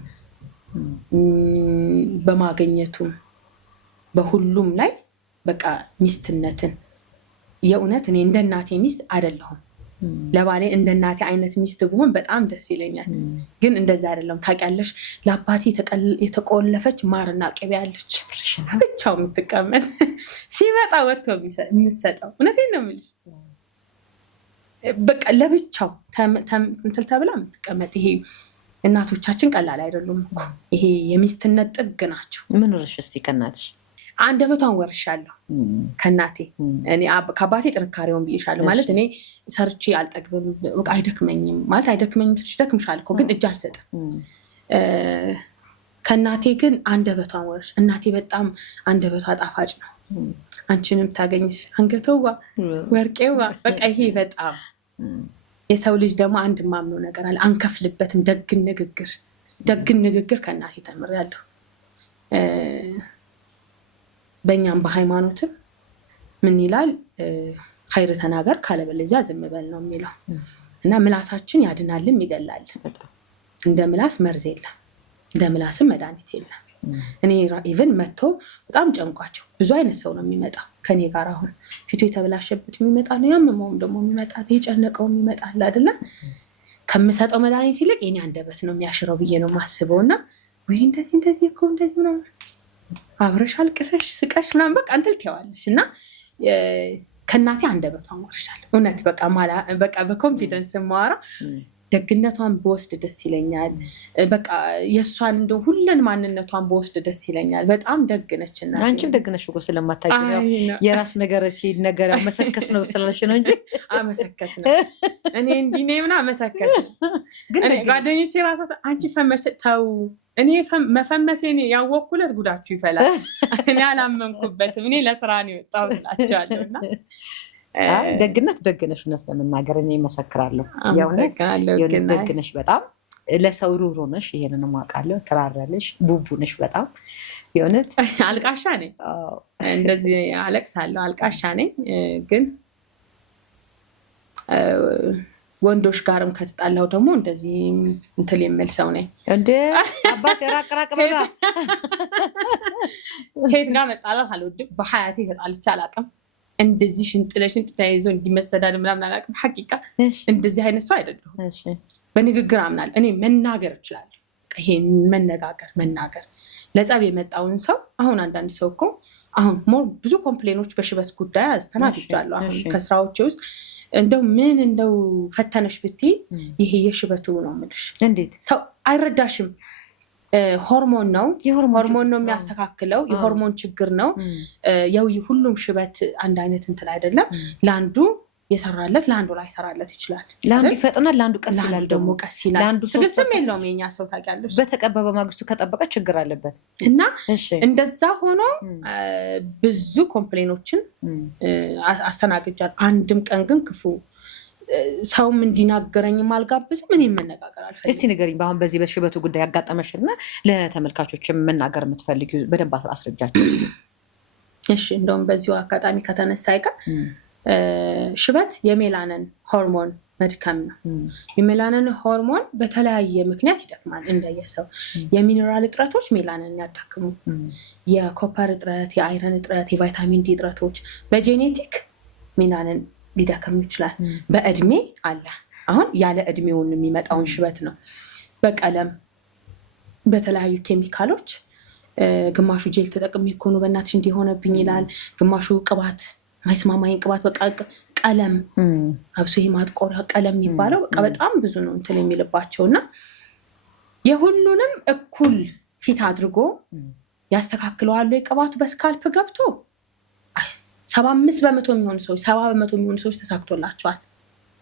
በማገኘቱም በሁሉም ላይ በቃ ሚስትነትን የእውነት እኔ እንደ እናቴ ሚስት አይደለሁም ለባሌ እንደ እናቴ አይነት ሚስት ብሆን በጣም ደስ ይለኛል ግን እንደዛ አይደለም ታውቂያለሽ ለአባቴ የተቆለፈች ማርና ቅቤ ያለች ብቻው የምትቀመጥ ሲመጣ ወጥቶ የሚሰጠው እውነቴን ነው የምልሽ በቃ ለብቻው እንትን ተብላ የምትቀመጥ ይሄ እናቶቻችን ቀላል አይደሉም እኮ ይሄ የሚስትነት ጥግ ናቸው ምን ወርሽ እስቲ ከናትሽ አንደበቷን ወርሻለሁ ከናቴ እኔ ከአባቴ ጥንካሬውን ብዬሻለሁ ማለት እኔ ሰርቼ አልጠግብም በቃ አይደክመኝም ማለት አይደክመኝም ትደክምሻል እኮ ግን እጅ አልሰጥም ከናቴ ግን አንደበቷን ወርሽ እናቴ በጣም አንደበቷ ጣፋጭ ነው አንቺንም ታገኝሽ አንገተው ወርቄው በቃ ይሄ በጣም የሰው ልጅ ደግሞ አንድ ማምነው ነገር አለ አንከፍልበትም ደግን ንግግር ከናቴ ተምሬያለሁ በእኛም በሃይማኖትም ምን ይላል ኸይር ተናገር ካለበለዚያ ዝም በል ነው የሚለው እና ምላሳችን ያድናልም ይገላል እንደ ምላስ መርዝ የለም እንደ ምላስም መድኃኒት የለም እኔ ኢቭን መጥቶ በጣም ጨንቋቸው ብዙ አይነት ሰው ነው የሚመጣው ከኔ ጋር አሁን ፊቱ የተበላሸበት የሚመጣ ነው ያመመውም ደግሞ የሚመጣ የጨነቀውም ይመጣል አይደለ ከምሰጠው መድኃኒት ይልቅ የኔ አንደበት ነው የሚያሽረው ብዬ ነው ማስበውና ወይ እንደዚህ እኮ እንደዚህ ምናምን አብረሽ አልቅሰሽ ስቀሽ ምናምን በቃ እንትን ትይዋለሽ እና ከእናቴ አንደበቷን ወርሻለሁ። እውነት በቃ በኮንፊደንስ ማወራ ደግነቷን በወስድ ደስ ይለኛል። በቃ የእሷን እንደው ሁሉን ማንነቷን በወስድ ደስ ይለኛል። በጣም ደግነች እና አንቺም ደግነሽ እኮ ስለማታውቂ ነው የራስ ነገር ሲነገር መሰከስ ነው ስላለሽ ነው እንጂ አመሰከስ ነው እኔ እንዲህ ነኝ ምናምን አመሰከስ ነው። ግን ጓደኞቼ ራሳ አንቺ ፈመሽ ተው እኔ መፈመሴን ያወቅኩለት ጉዳችሁ ይፈላል። እኔ አላመንኩበትም። እኔ ለስራ ነው የወጣሁት እላቸዋለሁ እና ደግነት ደግነሽ እውነት ለመናገር እኔ እመሰክራለሁ። የእውነት ደግነሽ በጣም ለሰው ሩህሩህ ነሽ። ይሄንን አውቃለሁ። ትራራለሽ፣ ቡቡ ነሽ በጣም የእውነት። አልቃሻ ነኝ፣ እንደዚህ አለቅሳለሁ፣ አልቃሻ ነኝ። ግን ወንዶች ጋርም ከተጣላሁ ደግሞ እንደዚህ እንትን የምል ሰው ነኝ። እንደ አባት ራቅራቅ በላ ሴት ጋር መጣላት አልወድም። በሀያቴ ተጣልቼ አላውቅም። እንደዚህ ሽንጥ ለሽንጥ ተያይዞ እንዲመሰዳድ ምናምን አላውቅም። ሐቂቃ እንደዚህ አይነት ሰው አይደለሁም። በንግግር አምናለሁ። እኔ መናገር እችላለሁ። ይሄን መናገር ለጸብ የመጣውን ሰው አሁን አንዳንድ ሰው እኮ አሁን ብዙ ኮምፕሌኖች በሽበት ጉዳይ አስተናግጃለሁ። አሁን ከስራዎቼ ውስጥ እንደው ፈተነሽ ብትይ ይሄ የሽበቱ ነው የምልሽ። እንዴት ሰው አይረዳሽም። ሆርሞን ነው የሚያስተካክለው። የሆርሞን ችግር ነው። ሁሉም ሽበት አንድ አይነት እንትን አይደለም። ለአንዱ የሰራለት ለአንዱ ላይ ሰራለት ይችላል። ለአንዱ ይፈጥናል፣ ለአንዱ ቀስ ይላል። ደግሞ ቀስ ይላል። ትዕግስትም የለውም የኛ ሰው ታውቂያለሽ። በተቀበበ ማግስቱ ከጠበቀ ችግር አለበት እና እንደዛ ሆኖ ብዙ ኮምፕሌኖችን አስተናግጃለሁ። አንድም ቀን ግን ክፉ ሰውም እንዲናገረኝም አልጋብዝም። እኔም መነጋገር አልፈልግም። እስቲ ንገሪኝ፣ በአሁን በዚህ በሽበቱ ጉዳይ ያጋጠመሽና ለተመልካቾች መናገር የምትፈልጊው በደንብ አስረጃቸው። እሺ፣ እንደውም በዚሁ አጋጣሚ ከተነሳ አይቀር ሽበት የሜላንን ሆርሞን መድከም ነው። የሜላንን ሆርሞን በተለያየ ምክንያት ይደክማል እንደየሰው። የሚኒራል እጥረቶች ሜላንን ያዳክሙ። የኮፐር እጥረት፣ የአይረን እጥረት፣ የቫይታሚን ዲ እጥረቶች በጄኔቲክ ሜላንን ሊደክም ይችላል። በእድሜ አለ። አሁን ያለ እድሜውን የሚመጣውን ሽበት ነው። በቀለም፣ በተለያዩ ኬሚካሎች ግማሹ ጄል ተጠቅሜ እኮ ነው በእናትሽ እንዲሆነብኝ ይላል። ግማሹ ቅባት ማይስማማኝ ቅባት በቃ ቀለም አብሶ ይሄ ማጥቆሪያ ቀለም የሚባለው በቃ በጣም ብዙ ነው እንትን የሚልባቸው እና የሁሉንም እኩል ፊት አድርጎ ያስተካክለዋል። የቅባቱ በስካልፕ ገብቶ 75% የሚሆኑ ሰዎች 70% የሚሆኑ ሰዎች ተሳክቶላቸዋል።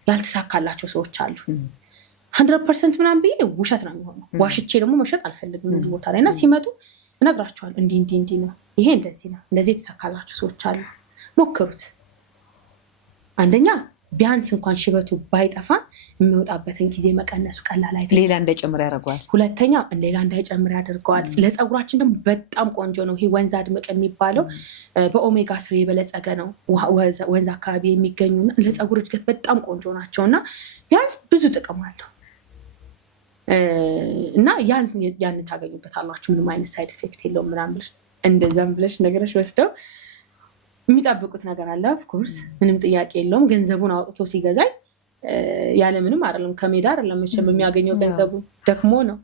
ያልተሳካላቸው ሰዎች አሉ። 100% ምናምን ብዬ ውሸት ነው የሚሆነው። ዋሽቼ ደግሞ መሸጥ አልፈልግም እዚህ ቦታ ላይ እና ሲመጡ እነግራቸዋለሁ። እንዲህ ነው፣ ይሄ እንደዚህ ነው፣ እንደዚህ የተሳካላቸው ሰዎች አሉ። ሞክሩት። አንደኛ ቢያንስ እንኳን ሽበቱ ባይጠፋ የሚወጣበትን ጊዜ መቀነሱ ቀላል አይደለም። ሌላ እንዳይጨምር ያደርገዋል። ሁለተኛ ሌላ እንዳይጨምር ያደርገዋል። ለፀጉራችን ደግሞ በጣም ቆንጆ ነው። ይሄ ወንዝ አድምቅ የሚባለው በኦሜጋ 3 የበለጸገ ነው። ወንዝ አካባቢ የሚገኙና ለፀጉር እድገት በጣም ቆንጆ ናቸው እና ቢያንስ ብዙ ጥቅም አለው እና ያንን ታገኙበታላችሁ። ምንም አይነት ሳይድ ኢፌክት የለውም ምናምን ብለሽ እንደዛም ብለሽ ነገረሽ ወስደው የሚጠብቁት ነገር አለ። ኦፍኮርስ ምንም ጥያቄ የለውም። ገንዘቡን አውጥቶ ሲገዛኝ ያለምንም አይደለም፣ ከሜዳ አይደለም መቼም የሚያገኘው ገንዘቡ ደክሞ ነው።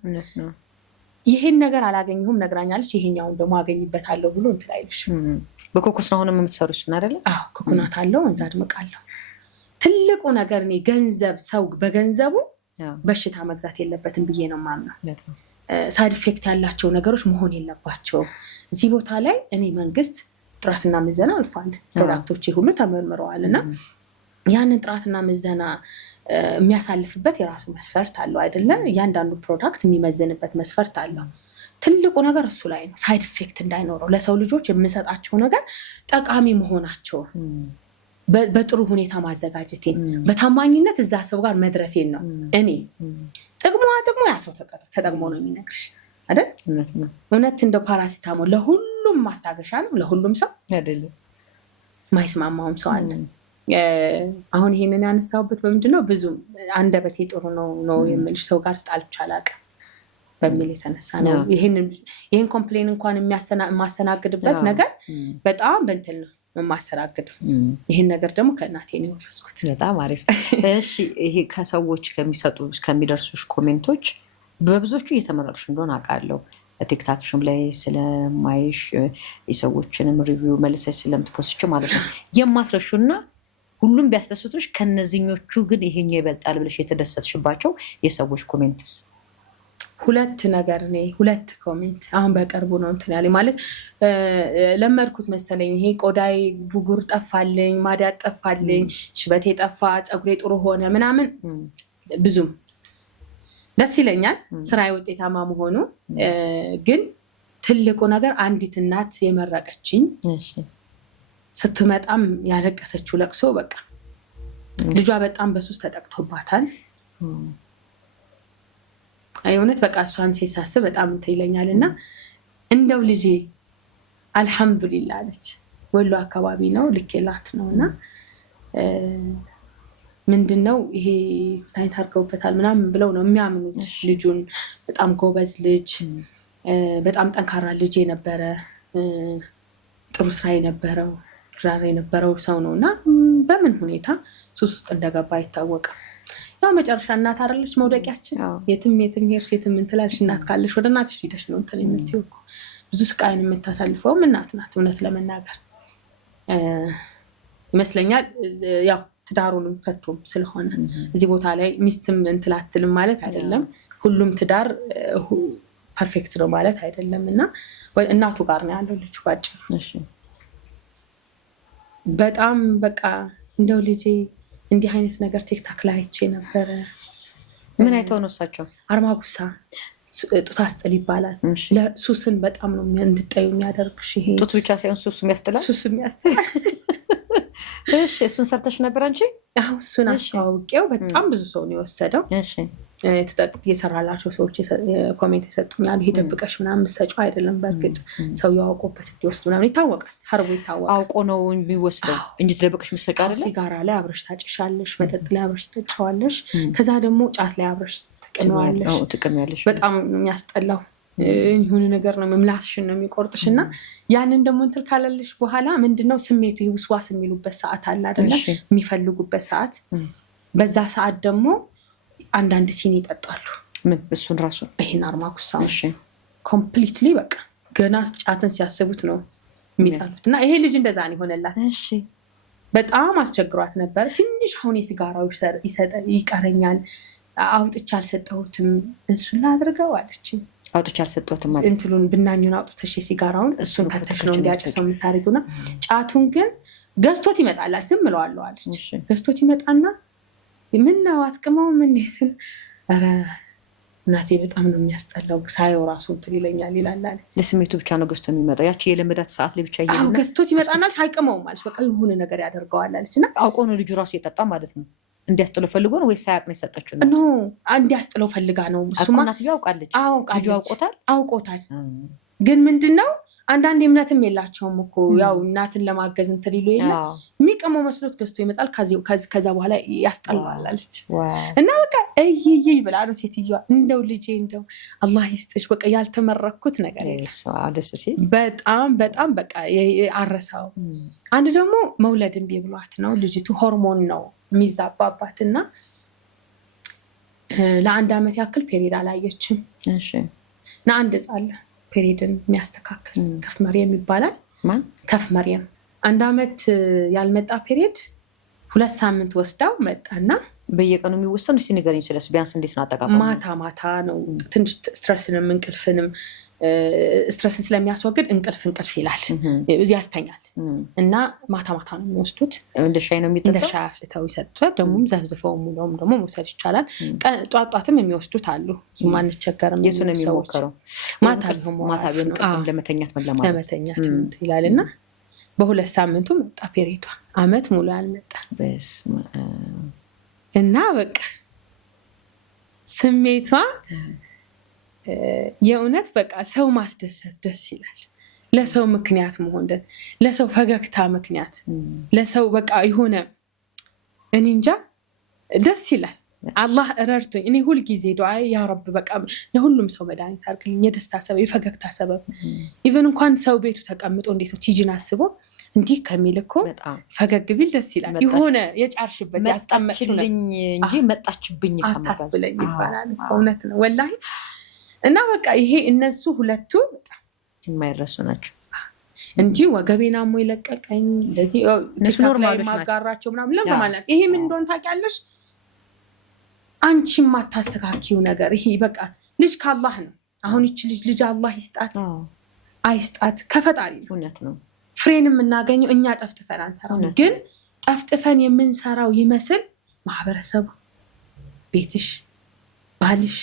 ይሄን ነገር አላገኘሁም ነግራኛለች፣ ይሄኛውን ደግሞ አገኝበታለሁ ብሎ እንትን አይልሽ። በኮኮስ ነው አሁንም የምትሰሩት አይደለ? አዎ፣ ኮኮናት አለው፣ ወንዝ አድምቃለሁ። ትልቁ ነገር እኔ ገንዘብ ሰው በገንዘቡ በሽታ መግዛት የለበትም ብዬ ነው የማምነው። ሳይድ ኢፌክት ያላቸው ነገሮች መሆን የለባቸውም። እዚህ ቦታ ላይ እኔ መንግስት ጥራትና ምዘና አልፏል። ፕሮዳክቶች ሁሉ ተመርምረዋል እና ያንን ጥራትና ምዘና የሚያሳልፍበት የራሱ መስፈርት አለው አይደለም? እያንዳንዱ ፕሮዳክት የሚመዘንበት መስፈርት አለው። ትልቁ ነገር እሱ ላይ ነው። ሳይድ ኢፌክት እንዳይኖረው ለሰው ልጆች የምሰጣቸው ነገር ጠቃሚ መሆናቸው በጥሩ ሁኔታ ማዘጋጀቴን በታማኝነት እዛ ሰው ጋር መድረሴን ነው። እኔ ጥቅሙ ያ ሰው ተጠቅሞ ነው የሚነግርሽ አይደል? እውነት እንደው ፓራሲታሞል ለሁሉም ማስታገሻ ነው፣ ለሁሉም ሰው አይደለም። ማይስማማውም ሰው አለ። አሁን ይሄንን ያነሳሁበት በምንድነው ብዙ አንደበቴ ጥሩ ነው የምልሽ ሰው ጋር ስጣልቻ አላውቅም በሚል የተነሳ ነው። ይሄን ኮምፕሌን እንኳን የማስተናግድበት ነገር በጣም በእንትን ነው የማስተናግደው። ይሄን ነገር ደግሞ ከእናቴ ነው የወረስኩት። በጣም አሪፍ። እሺ፣ ይሄ ከሰዎች ከሚደርሱሽ ኮሜንቶች በብዙዎቹ እየተመረቅሽ እንደሆነ አውቃለሁ። ቲክታክሽም ላይ ስለማይሽ የሰዎችንም ሪቪው መልሰሽ ስለምትፖስች ማለት ነው የማትረሹና ሁሉም ቢያስደስቱሽ ከነዚህኞቹ ግን ይሄኛው ይበልጣል ብለሽ የተደሰትሽባቸው የሰዎች ኮሜንትስ? ሁለት ኮሜንት አሁን በቅርቡ ነው እንትን ያለኝ ማለት ለመድኩት መሰለኝ። ይሄ ቆዳይ ብጉር ጠፋልኝ፣ ማዳት ጠፋልኝ፣ ሽበቴ ጠፋ፣ ፀጉሬ ጥሩ ሆነ ምናምን ብዙም ደስ ይለኛል ስራዬ ውጤታማ መሆኑ። ግን ትልቁ ነገር አንዲት እናት የመረቀችኝ ስትመጣም ያለቀሰችው ለቅሶ በቃ ልጇ በጣም በሱስ ተጠቅቶባታል። እውነት በቃ እሷን ሲሳስብ በጣም ይለኛል እና እንደው ልጄ አልሐምዱሊላህ አለች። ወሎ አካባቢ ነው ልኬላት ነው እና ምንድነው ይሄ ታይት አድርገውበታል ምናምን ብለው ነው የሚያምኑት። ልጁን በጣም ጎበዝ ልጅ፣ በጣም ጠንካራ ልጅ የነበረ ጥሩ ስራ የነበረው ራር የነበረው ሰው ነው እና በምን ሁኔታ ሱስ ውስጥ እንደገባ አይታወቅም። ያው መጨረሻ እናት አይደለች መውደቂያችን። የትም ሄድሽ የትም እንትላልሽ እናት ካለሽ ወደ እናትሽ ሄደሽ ነው እንትን የምትይው እኮ። ብዙ ስቃይን የምታሳልፈውም እናት ናት እውነት ለመናገር ይመስለኛል። ያው ትዳሩንም ፈቶም ስለሆነ እዚህ ቦታ ላይ ሚስትም እንትን አትልም ማለት አይደለም። ሁሉም ትዳር ፐርፌክት ነው ማለት አይደለም እና እናቱ ጋር ነው ያለው ልጁ ባጭሩ። በጣም በቃ እንደው ልጄ እንዲህ አይነት ነገር ቲክታክ ላይ አይቼ ነበረ። ምን አይተው ነው እሳቸው? አርማጉሳ ጡት አስጥል ይባላል። ለሱስን በጣም ነው እንድጠዩ የሚያደርግሽ። ይሄ ጡት ብቻ ሳይሆን ሱስም ያስጥላል። እሺ እሱን ሰርተሽ ነበር አንቺ? አዎ እሱን አስተዋውቄው በጣም ብዙ ሰው ነው የወሰደው። እሺ የሰራላቸው ሰዎች ኮሜንት የሰጡኛል። ይሄ ደብቀሽ ምናምን የምትሰጪው አይደለም፣ በእርግጥ ሰው ያውቆበት እንዲወስድ ምናምን ይታወቃል። ሀርቦ ይታወቃል። አውቆ ነው የሚወስደው እንጂ ደብቀሽ የምትሰጪው አይደለም። ሲጋራ ላይ አብረሽ ታጭሻለሽ፣ መጠጥ ላይ አብረሽ ትጠጫዋለሽ፣ ከዛ ደግሞ ጫት ላይ አብረሽ ትቅሚዋለሽ። በጣም የሚያስጠላው የሆነ ነገር ነው። ምላስሽን ነው የሚቆርጥሽ እና ያንን ደግሞ እንትን ካለልሽ በኋላ ምንድነው ስሜቱ ውስዋስ የሚሉበት ሰዓት አለ አይደለ? የሚፈልጉበት ሰዓት። በዛ ሰዓት ደግሞ አንዳንድ ሲኒ ይጠጣሉ። እሱን ራሱ ይሄን አርማኩሳ ኮምፕሊትሊ በቃ ገና ጫትን ሲያስቡት ነው የሚጠሉት። እና ይሄ ልጅ እንደዛ ነው የሆነላት። በጣም አስቸግሯት ነበር። ትንሽ አሁን የሲጋራው ይቀረኛል፣ አውጥቼ አልሰጠሁትም፣ እሱን ላድርገው አለች። አውጥቼ አልሰጠሁትም ማለት እንትሉን ብናኙን አውጥተሽ የሲጋራውን እሱን ከተሽ ነው እንዲያጨሰው የምታደርጊውና ጫቱን ግን ገዝቶት ይመጣላል። ዝም ብለዋለሁ አለች። ገዝቶት ይመጣና ምነው አትቅመው ምን ይስል? ኧረ እናቴ በጣም ነው የሚያስጠላው፣ ሳየው ራሱ እንትን ይለኛል ይላል አለች። ለስሜቱ ብቻ ነው ገዝቶ የሚመጣው። ያቺ የለመዳት ሰዓት ላይ ብቻ ይሄን ገዝቶት ይመጣና ሳይቅመውም አለች። በቃ የሆነ ነገር ያደርገዋል አለችና አውቆ ነው ልጁ ራሱ የጠጣ ማለት ነው። እንዲያስጥለው ፈልጎ ነው ወይስ ሳያውቅ ነው የሰጠችው? ኖ እንዲያስጥለው ፈልጋ ነው። እሱማ እናትዬ አውቃለች። ልጁ አውቆታል። ግን ምንድነው አንዳንድ እምነትም የላቸውም እኮ ያው እናትን ለማገዝ እንትን ይሉ የለ የሚቀመው መስሎት ገዝቶ ይመጣል። ከዛ በኋላ ያስጠላዋል አለች። እና በቃ እይይ ብላ ነው ሴትዮዋ። እንደው ልጄ እንደው አላህ ይስጥሽ፣ በቃ ያልተመረኩት ነገር ደስ ሲል በጣም በጣም በቃ አረሳው። አንድ ደግሞ መውለድ እምቢ ብሏት ነው ልጅቱ፣ ሆርሞን ነው የሚዛባባት እና ለ1 ዓመት ያክል ፔሪድ አላየችም። እና አንድ ጻለ ፔሪድን የሚያስተካክል ከፍ መርየም ይባላል። ከፍ መርየም 1 ዓመት ያልመጣ ፔሪድ 2 ሳምንት ወስዳው መጣና በየቀኑ የሚወሰን እስቲ ንገሪኝ ስለሱ ቢያንስ እንዴት ነው አጠቃቀሙ? ማታ ነው። ትንሽ ስትረስንም እንቅልፍንም ስትረስን ስለሚያስወግድ እንቅልፍ ይላል፣ ያስተኛል። እና ማታ ነው የሚወስዱት። እንደ ሻይ ነው የሚጠጣው። እንደ ሻይ አፍልተው ይሰጡታል። ደግሞም ዘፍዝፈው ሙሉም ደግሞ መውሰድ ይቻላል። ጧትም የሚወስዱት አሉ። ማንቸገርም። የቱ ነው የሚሞከረው? ማታ ለመተኛት ይላል። እና በ2 ሳምንቱ መጣ ፔሪዷ። ዓመት ሙሉ አልመጣ። እና በቃ ስሜቷ የእውነት በቃ ሰው ማስደሰት ደስ ይላል። ለሰው ምክንያት መሆን፣ ለሰው ፈገግታ ምክንያት፣ ለሰው በቃ የሆነ እኔ እንጃ ደስ ይላል። አላህ ረድቶኝ እኔ ሁልጊዜ ዱዓዬ ያ ረብ በቃ ለሁሉም ሰው መድኃኒት አድርግልኝ፣ የደስታ ሰበብ፣ የፈገግታ ሰበብ። ኢቨን እንኳን ሰው ቤቱ ተቀምጦ እንዴት ነው ቲጂን አስቦ እንዲህ ከሚል እኮ ፈገግ ቢል ደስ ይላል። የሆነ የጫርሽበት ያስቀመጥሽልኝ እንጂ መጣችብኝ አታስብለኝ ይባላል። እውነት ነው ወላሂ። እና በቃ ይሄ እነሱ ሁለቱ በጣም የማይረሱ ናቸው እንጂ ወገቤና ሞ ይለቀቀኝ እንደዚህ ኖርማል ማጋራቸው ምናምን ለማለት ይሄ ምን እንደሆነ ታውቂያለሽ? አንቺ ማታስተካኪው ነገር ይሄ በቃ ልጅ ከአላህ ነው። አሁን እቺ ልጅ አላህ ይስጣት አይስጣት ከፈጣሪ ነው። እውነት ነው። ፍሬን የምናገኘው እኛ ጠፍጥፈን አንሰራው፣ ግን ጠፍጥፈን የምንሰራው ይመስል ማህበረሰቡ፣ ቤትሽ፣ ባልሽ፣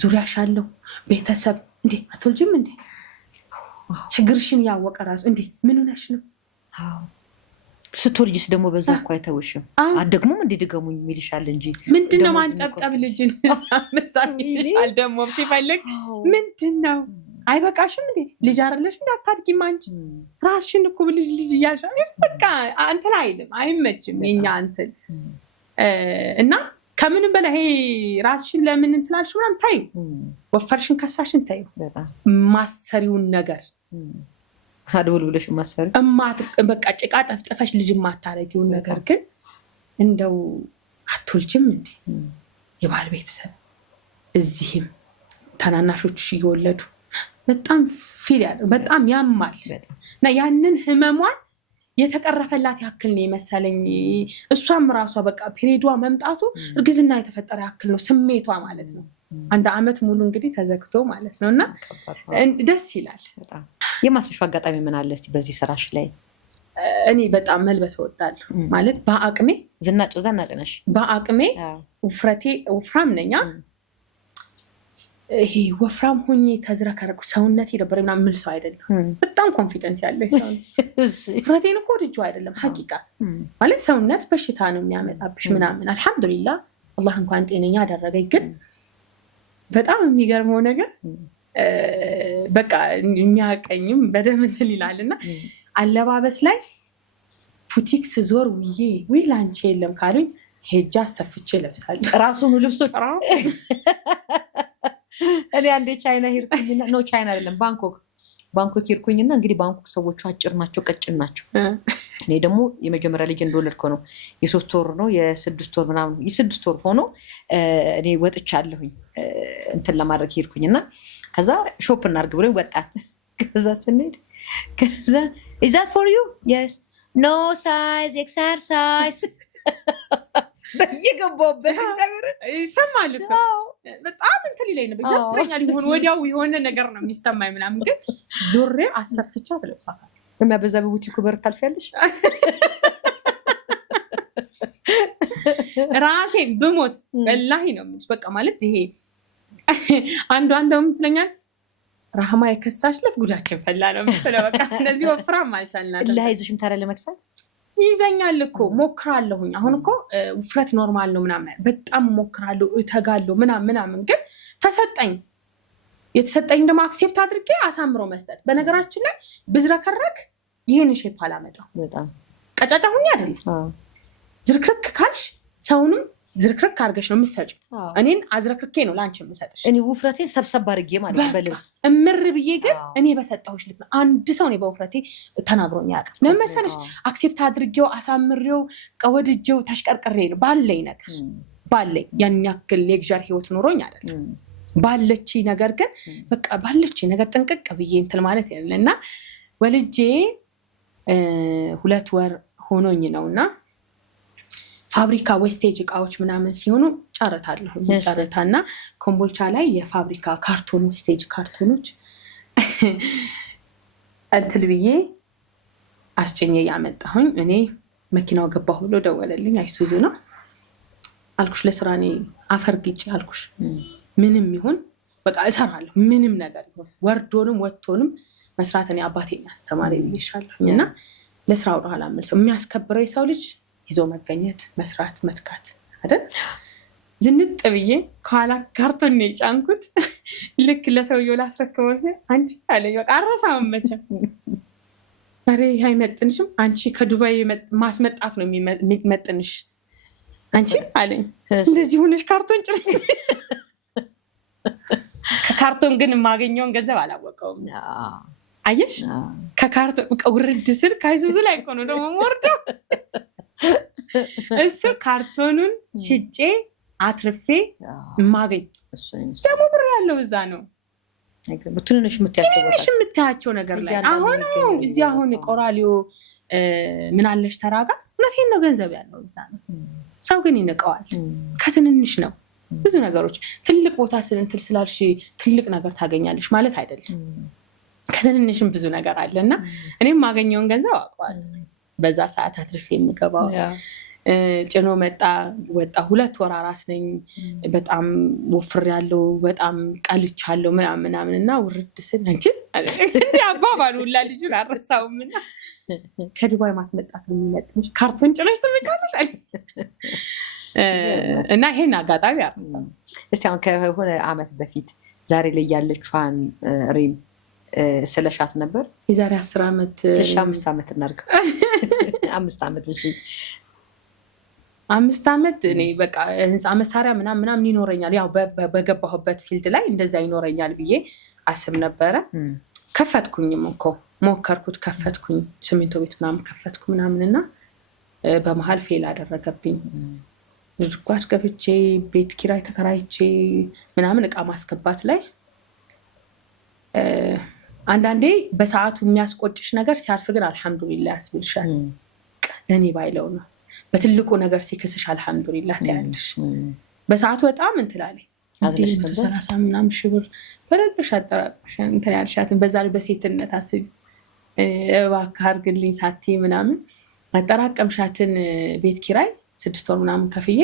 ዙሪያሽ ያለው ቤተሰብ እንዴ አትወልጂም እንዴ ችግርሽን ያወቀ ራሱ እንዴ ምን ሆነሽ ነው? ስትወልጂስ ደግሞ በዛ እኮ አይተውሽም። ደግሞም እንዴ ድገሙኝ የሚልሻል እንጂ ምንድነው ማንጠብጠብ ልጅን መሳም ይልሻል። ደግሞም ሲፈልግ ምንድነው አይበቃሽም እንዴ ልጅ አይደለሽ እንዴ አታድጊም አንቺ ራስሽን እኮ ልጅ እያልሽ በቃ እንትን አይልም አይመችም የኛ እንትን እና ከምንም በላይ ይሄ ራስሽን ለምን እንትላልሽ ምናምን ታዩ ወፈርሽን ከሳሽን ታዩ ማሰሪውን ነገር አድውል ብለሽ ማሰሪ በቃ ጭቃ ጠፍጥፈሽ ልጅ ማታረጊውን ነገር ግን እንደው አትወልጅም እንዴ የባል ቤተሰብ እዚህም ታናናሾችሽ እየወለዱ በጣም ፊል ያለው በጣም ያማል እና ያንን ህመሟን የተቀረፈላት ያክል ነው የመሰለኝ። እሷም ራሷ በቃ ፒሪዷ መምጣቱ እርግዝና የተፈጠረ ያክል ነው ስሜቷ ማለት ነው። አንድ አመት ሙሉ እንግዲህ ተዘግቶ ማለት ነው እና ደስ ይላል። የማስረሻው አጋጣሚ ምን አለ እስቲ በዚህ ስራሽ ላይ? እኔ በጣም መልበስ እወዳለሁ ማለት በአቅሜ ዝናጭ ነሽ። በአቅሜ ውፍረቴ ወፍራም ነኝ። ይሄ ወፍራም ሆኜ ተዝረከረኩ ሰውነቴ ደበረ ምናምን ምል ሰው አይደለም። በጣም ኮንፊደንስ ያለኝ ሰው ውፍረቴን እኮ ወድጄው አይደለም ሐቂቃ ማለት ሰውነት በሽታ ነው የሚያመጣብሽ ምናምን። አልሐምዱሊላህ አላህ እንኳን ጤነኛ አደረገኝ። ግን በጣም የሚገርመው ነገር በቃ የሚያቀኝም በደም እንትን ይላልና አለባበስ ላይ ቡቲክ ስዞር ውይ ላንቺ የለም ካሉኝ ሄጃ አሰፍቼ ለብሳለሁ ራሱን ልብሶች ራሱ እኔ አንዴ ቻይና ሄድኩኝና ቻይና አይደለም ባንኮክ ሄድኩኝና እንግዲህ ባንኮክ ሰዎቹ አጭር ናቸው ቀጭን ናቸው። እኔ ደግሞ የመጀመሪያ ልጅ እንደወለድኩ ነው የ3 ወር ነው የ6 ወር ምናምን የ6 ወር ሆኖ እኔ ወጥቻለሁኝ እንትን ለማድረግ ሄድኩኝና ከዛ ሾፕ እናድርግ ብሎኝ ወጣን። ከዛ ስንሄድ ከዛ is that for you? yes no size exercise በየገባበት ይሰማል እኮ በጣም እንትን ይለኝ ነበር ጀብረኛል ይሆን ወዲያው የሆነ ነገር ነው የሚሰማኝ ምናምን ግን ዞሬ አሰፍቻ ተለብሳታል እና በዛ በቡቲኩ በር ታልፊያለሽ ራሴ ብሞት ወላሂ ነው የምልሽ በቃ ማለት ይሄ አንዷም ትለኛል ራህማ የከሳሽለት ጉዳችን ፈላ ነው የምትለው በቃ እነዚህ ወፍራም አልቻልናት ለሃይዝሽም ታዲያ ለመክሳት ይዘኛል እኮ ሞክራለሁኝ። አሁን እኮ ውፍረት ኖርማል ነው ምናምን በጣም ሞክራለሁ እተጋለሁ ምናምን ግን ተሰጠኝ የተሰጠኝ ደግሞ አክሴፕት አድርጌ አሳምሮ መስጠት። በነገራችን ላይ ብዝረከረክ ይሄን ሼፕ አላመጣው በጣም ቀጫጫ ሁኚ አይደለም ዝርክርክ ካልሽ ሰውንም ዝርክርክ አድርገሽ ነው የምትሰጪው። እኔን አዝረክርኬ ነው ላንቺ የምሰጥሽ። እኔ ውፍረቴ ሰብሰብ አድርጌ ማለት በልብስ እምር ብዬ ግን እኔ በሰጠሁሽ ልክ ነው። አንድ ሰው እኔ በውፍረቴ ተናግሮኝ ያውቃል። ለምን መሰለሽ አክሴፕት አድርጌው አሳምሬው ቀወድጄው ተሽቀርቅሬ ነው ባለኝ ነገር ባለኝ ያን ያክል ሌክዠር ህይወት ኖሮኝ አይደለም ባለች ነገር ግን በቃ ባለች ነገር ጥንቅቅ ብዬ እንትን ማለት ያለና ወልጄ 2 ወር ሆኖኝ ነውና ፋብሪካ ዌስቴጅ እቃዎች ምናምን ሲሆኑ ጨረታለሁ ጨረታና ኮምቦልቻ ላይ የፋብሪካ ካርቶን ዌስቴጅ ካርቶኖች እንትን ብዬ አስጭኜ ያመጣሁኝ። እኔ መኪናው ገባሁ ብሎ ደወለልኝ። አይሱዙ ነው አልኩሽ ለስራ እኔ አፈር ግጭ አልኩሽ ምንም ይሁን በቃ እሰራለሁ ምንም ነገር ይሁን ወርዶንም ወጥቶንም መስራት እኔ አባቴና አስተማሪ ብዬሻለሁኝና ለስራ ወደ ኋላ መልሰው የሚያስከብረው የሰው ልጅ ይዞ መገኘት መስራት መትካት አይደል? ዝንጥ ብዬ ከኋላ ካርቶን ነው የጫንኩት። ልክ ለሰውየው ላስረክበው አንቺ አለኝ በቃ አረሳም መቼም አሬ አይመጥንሽም አንቺ ከዱባይ ማስመጣት ነው የሚመጥንሽ አንቺ አለኝ። እንደዚህ ሆነሽ ካርቶን ጭን ከካርቶን ግን የማገኘውን ገንዘብ አላወቀውም። አየሽ ከካርቶን ውርድ ስል ከአይሱዙ ላይ እኮ ነው ደግሞ ወርደው እሱ ካርቶኑን ሽጬ አትርፌ ማገኝ ደግሞ ብር ያለው እዛ ነው ትንሽ የምታያቸው ነገር ላይ አሁን እዚህ አሁን ቆራሊዮ ምን አለሽ ተራጋ እውነቴን ነው ገንዘብ ያለው እዛ ነው። ሰው ግን ይንቀዋል። ከትንንሽ ነው ብዙ ነገሮች። ትልቅ ቦታ ስንትል ስላልሽ ትልቅ ነገር ታገኛለሽ ማለት አይደለም። ከትንንሽም ብዙ ነገር አለና እኔም ማገኘውን ገንዘብ አውቀዋለሁ። በዛ ሰዓት አትርፌ የምገባው ጭኖ ወጣ 2 ወር አራስ ነኝ። በጣም ወፍር ያለው በጣም ቀልቻለሁ ምናምን እና ውርድ ስል እንጂ እንዴ አባባሉ ሁላ ልጁን አረሳውምና ከዱባይ ማስመጣት ነው የሚመጥንሽ ካርቶን ጭነሽ ትመጫለሽ እና ይሄን አጋጣሚ አረሳው። እስቲ አሁን ከሆነ አመት በፊት ዛሬ ላይ ያለችዋን ሪም ስለሻት ነበር? የዛሬ 10 አመት 5 አመት እናርገው 5 አመት እሺ 5 አመት እኔ በቃ ህንፃ መሳሪያ ምናምን ይኖረኛል። ያው በገባሁበት ፊልድ ላይ እንደዛ ይኖረኛል ብዬ አስብ ነበረ። ከፈትኩኝም እኮ ሞከርኩት፣ ከፈትኩኝ ሲሚንቶ ቤት ምናምን ከፈትኩ ምናምንና በመሀል ፌል አደረገብኝ። ልጅጓት ከፍቼ ቤት ኪራይ ተከራይቼ ምናምን እቃ ማስገባት ላይ አንዳንዴ በሰዓቱ የሚያስቆጭሽ ነገር ሲያልፍ ግን አልሐምዱሊላህ ያስብልሻል። ለኔ ባይለው ነው በትልቁ ነገር ሲከስሽ አልሐምዱሊላህ ታያለሽ። በሰዓቱ በጣም እንትላለኝ 130 ምናምን ሺህ ብር በረድሽ አጠራቅሽ እንትን ያልሻትን በዛ ላይ በሴትነት አስቢ እባክህ አድርግልኝ ሳቲ ምናምን አጠራቀምሻትን ቤት ኪራይ 6 ወር ምናምን ከፍዬ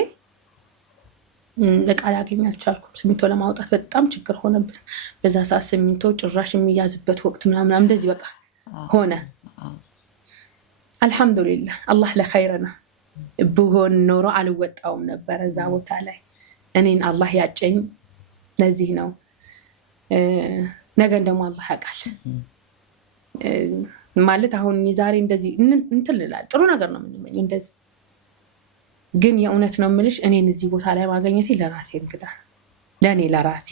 እቃ ላገኝ አልቻልኩም። ሲሚንቶ ለማውጣት በጣም ችግር ሆነብን። በዛ ሰዓት ሲሚንቶ ጭራሽ የሚያዝበት ወቅት ምናምን እንደዚህ በቃ ሆነ። አልሐምዱሊላህ አላህ ለኸይር ነው። ብሆን ኖሮ አልወጣውም ነበር እዛ ቦታ ላይ። እኔን አላህ ያጨኝ ለዚህ ነው። ነገን ደግሞ አላህ ያውቃል ማለት አሁን ዛሬ እንደዚህ እንትን እላለሁ። ጥሩ ነገር ነው የምንመኘው እንደዚህ ግን የእውነት ነው የምልሽ እኔን እዚህ ቦታ ላይ ማግኘቴ ለራሴ እንግዳ ለኔ ለራሴ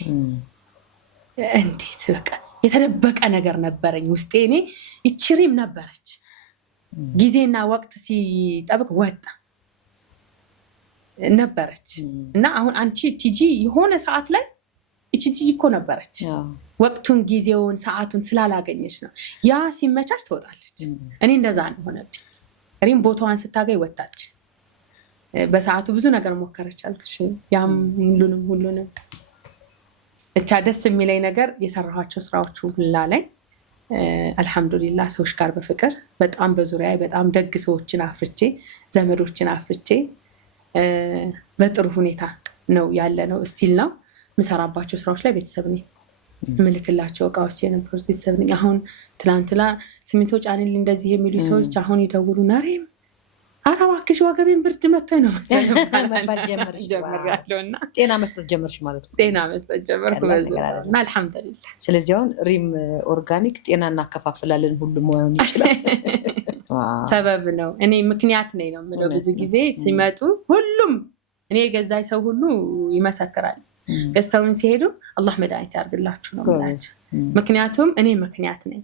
እንዴት በቃ የተደበቀ ነገር ነበረኝ ውስጤ። እኔ ይችሪም ነበረች ጊዜና ወቅት ሲጠብቅ ወጣ ነበረች እና አሁን አንቺ ቲጂ የሆነ ሰዓት ላይ እቺ ቲጂ እኮ ነበረች። ወቅቱን ጊዜውን ሰዓቱን ስላላገኘች ነው። ያ ሲመቻች ትወጣለች። እኔ እንደዛ ነው ሆነብኝ። ሪም ቦታዋን ስታገኝ ወጣች። በሰዓቱ ብዙ ነገር ሞከረች አልኩሽ። ያም ሁሉንም ብቻ ደስ የሚለኝ ነገር የሰራኋቸው ስራዎች ሁላ ላይ አልሐምዱሊላህ ሰዎች ጋር በፍቅር በጣም በዙሪያ በጣም ደግ ሰዎችን አፍርቼ ዘመዶችን አፍርቼ በጥሩ ሁኔታ ነው ያለ ነው። ስቲል ነው የምሰራባቸው ስራዎች ላይ ቤተሰብ ነኝ። ምልክላቸው እቃዎች የነበሩት ቤተሰብ ነኝ። አሁን ትላንትና ሲሚንቶ ጫንልኝ እንደዚህ የሚሉ ሰዎች አሁን ይደውሉ ናሬም ኧረ እባክሽ ወገቤን ብርድ መቶኝ ነው ጀምሬያለሁና ጤና መስጠት ጀመርሽ ማለት ነው። ጤና መስጠት ጀመርኩ በዛና አልሐምዱሊላህ። ስለዚህ አሁን ሪም ኦርጋኒክ ጤና እናከፋፍላለን ሁሉም መሆን ይችላል። ሰበብ ነው። እኔ ምክንያት ነኝ ነው የምለው። ብዙ ጊዜ ሲመጡ ሁሉም እኔ የገዛኝ ሰው ሁሉ ይመሰክራል። ገዝተውን ሲሄዱ አላህ መድኃኒት ያርግላችሁ ነው የምላቸው። ምክንያቱም እኔ ምክንያት ነኝ።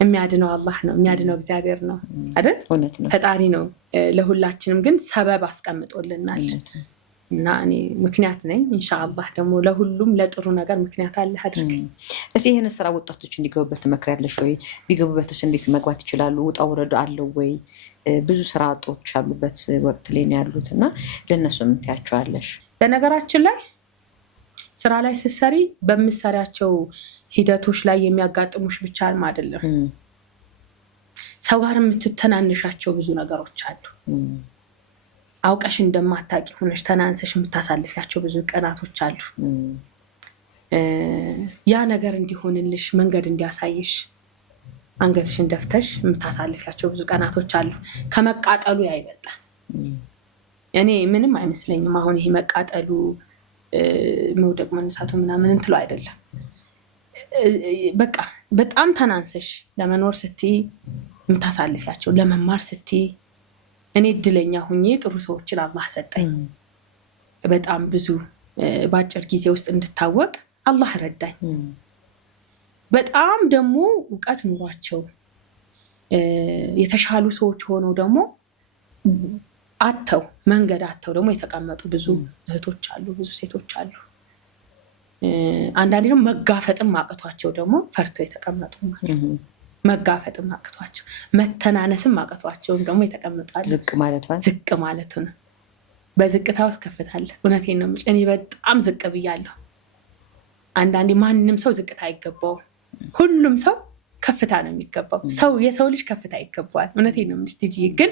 የሚያድነው አላህ ነው፣ የሚያድነው እግዚአብሔር ነው አይደል? ፈጣሪ ነው። ለሁላችንም ግን ሰበብ አስቀምጦልናል እና እኔ ምክንያት ነኝ። ኢንሻአላህ ደግሞ ለሁሉም ለጥሩ ነገር ምክንያት አለ አድርግ። እስኪ ይሄን ስራ ወጣቶች እንዲገቡበት ትመክሪያለሽ ወይ? ቢገቡበትስ እንዴት መግባት ይችላሉ? ውጣ ውረድ አለው ወይ? ብዙ ስራ አጦች አሉበት ወቅት ላይ ነው ያሉት እና ለነሱ ምን ትያቸዋለሽ? በነገራችን ላይ ስራ ላይ ስትሰሪ በምትሰሪያቸው ሂደቶች ላይ የሚያጋጥሙሽ ብቻ አይደለም፣ ሰው ጋር የምትተናንሻቸው ብዙ ነገሮች አሉ። አውቀሽ እንደማታቂ ሆነሽ ተናንሰሽ የምታሳልፊያቸው ብዙ ቀናቶች አሉ። ያ ነገር እንዲሆንልሽ መንገድ እንዲያሳይሽ አንገትሽን ደፍተሽ የምታሳልፊያቸው ብዙ ቀናቶች አሉ። ከመቃጠሉ ያይበልጣል። እኔ ምንም አይመስለኝም አሁን ይሄ መቃጠሉ መውደቅ መነሳቱ ምናምን እንትሎ አይደለም። በቃ በጣም ተናንሰሽ ለመኖር ስትይ የምታሳልፊያቸው ለመማር ስትይ እኔ እድለኛ ሁኜ ጥሩ ሰዎችን አላህ ሰጠኝ። በጣም ብዙ በአጭር ጊዜ ውስጥ እንድታወቅ አላህ ረዳኝ። በጣም ደግሞ እውቀት ኑሯቸው የተሻሉ ሰዎች ሆነው ደግሞ መንገድ አተው ደግሞ የተቀመጡ ብዙ እህቶች አሉ፣ ብዙ ሴቶች አሉ። አንዳንዴ ደግሞ መጋፈጥም አቅቷቸው ደግሞ ፈርተው የተቀመጡ ማለት መጋፈጥም አቅቷቸው መተናነስም አቅቷቸውም ደግሞ የተቀመጣሉ። ዝቅ ማለቱ ነው። በዝቅታ ውስጥ ከፍታ አለ። እውነቴን ነው የምልሽ። እኔ በጣም ዝቅ ብያለሁ። አንዳንዴ ማንም ሰው ዝቅታ አይገባውም። ሁሉም ሰው ከፍታ ነው የሚገባው። የሰው ልጅ ከፍታ ይገባዋል። እውነቴን ነው የምልሽ ቲጂ። ግን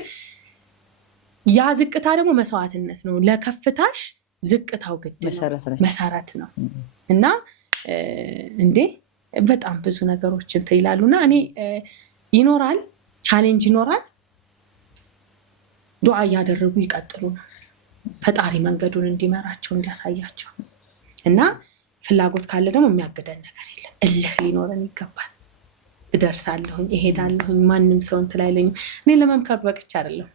ያ ዝቅታ ደግሞ መስዋዕትነት ነው። ለከፍታሽ ዝቅታው ግድ መሰረት ነው። እና እንዴ በጣም ብዙ ነገሮች እንትን ይላሉና እኔ ይኖራል፣ ቻሌንጅ ይኖራል። ዱዓ እያደረጉ ይቀጥሉ ነው ፈጣሪ መንገዱን እንዲመራቸው እንዲያሳያቸው። እና ፍላጎት ካለ ደግሞ የሚያግደን ነገር የለም። እልህ ሊኖረን ይገባል። እደርሳለሁኝ፣ እሄዳለሁኝ፣ ማንም ሰው እንትን አይለኝም። እኔ ለመምከር በቅቼ አይደለም፣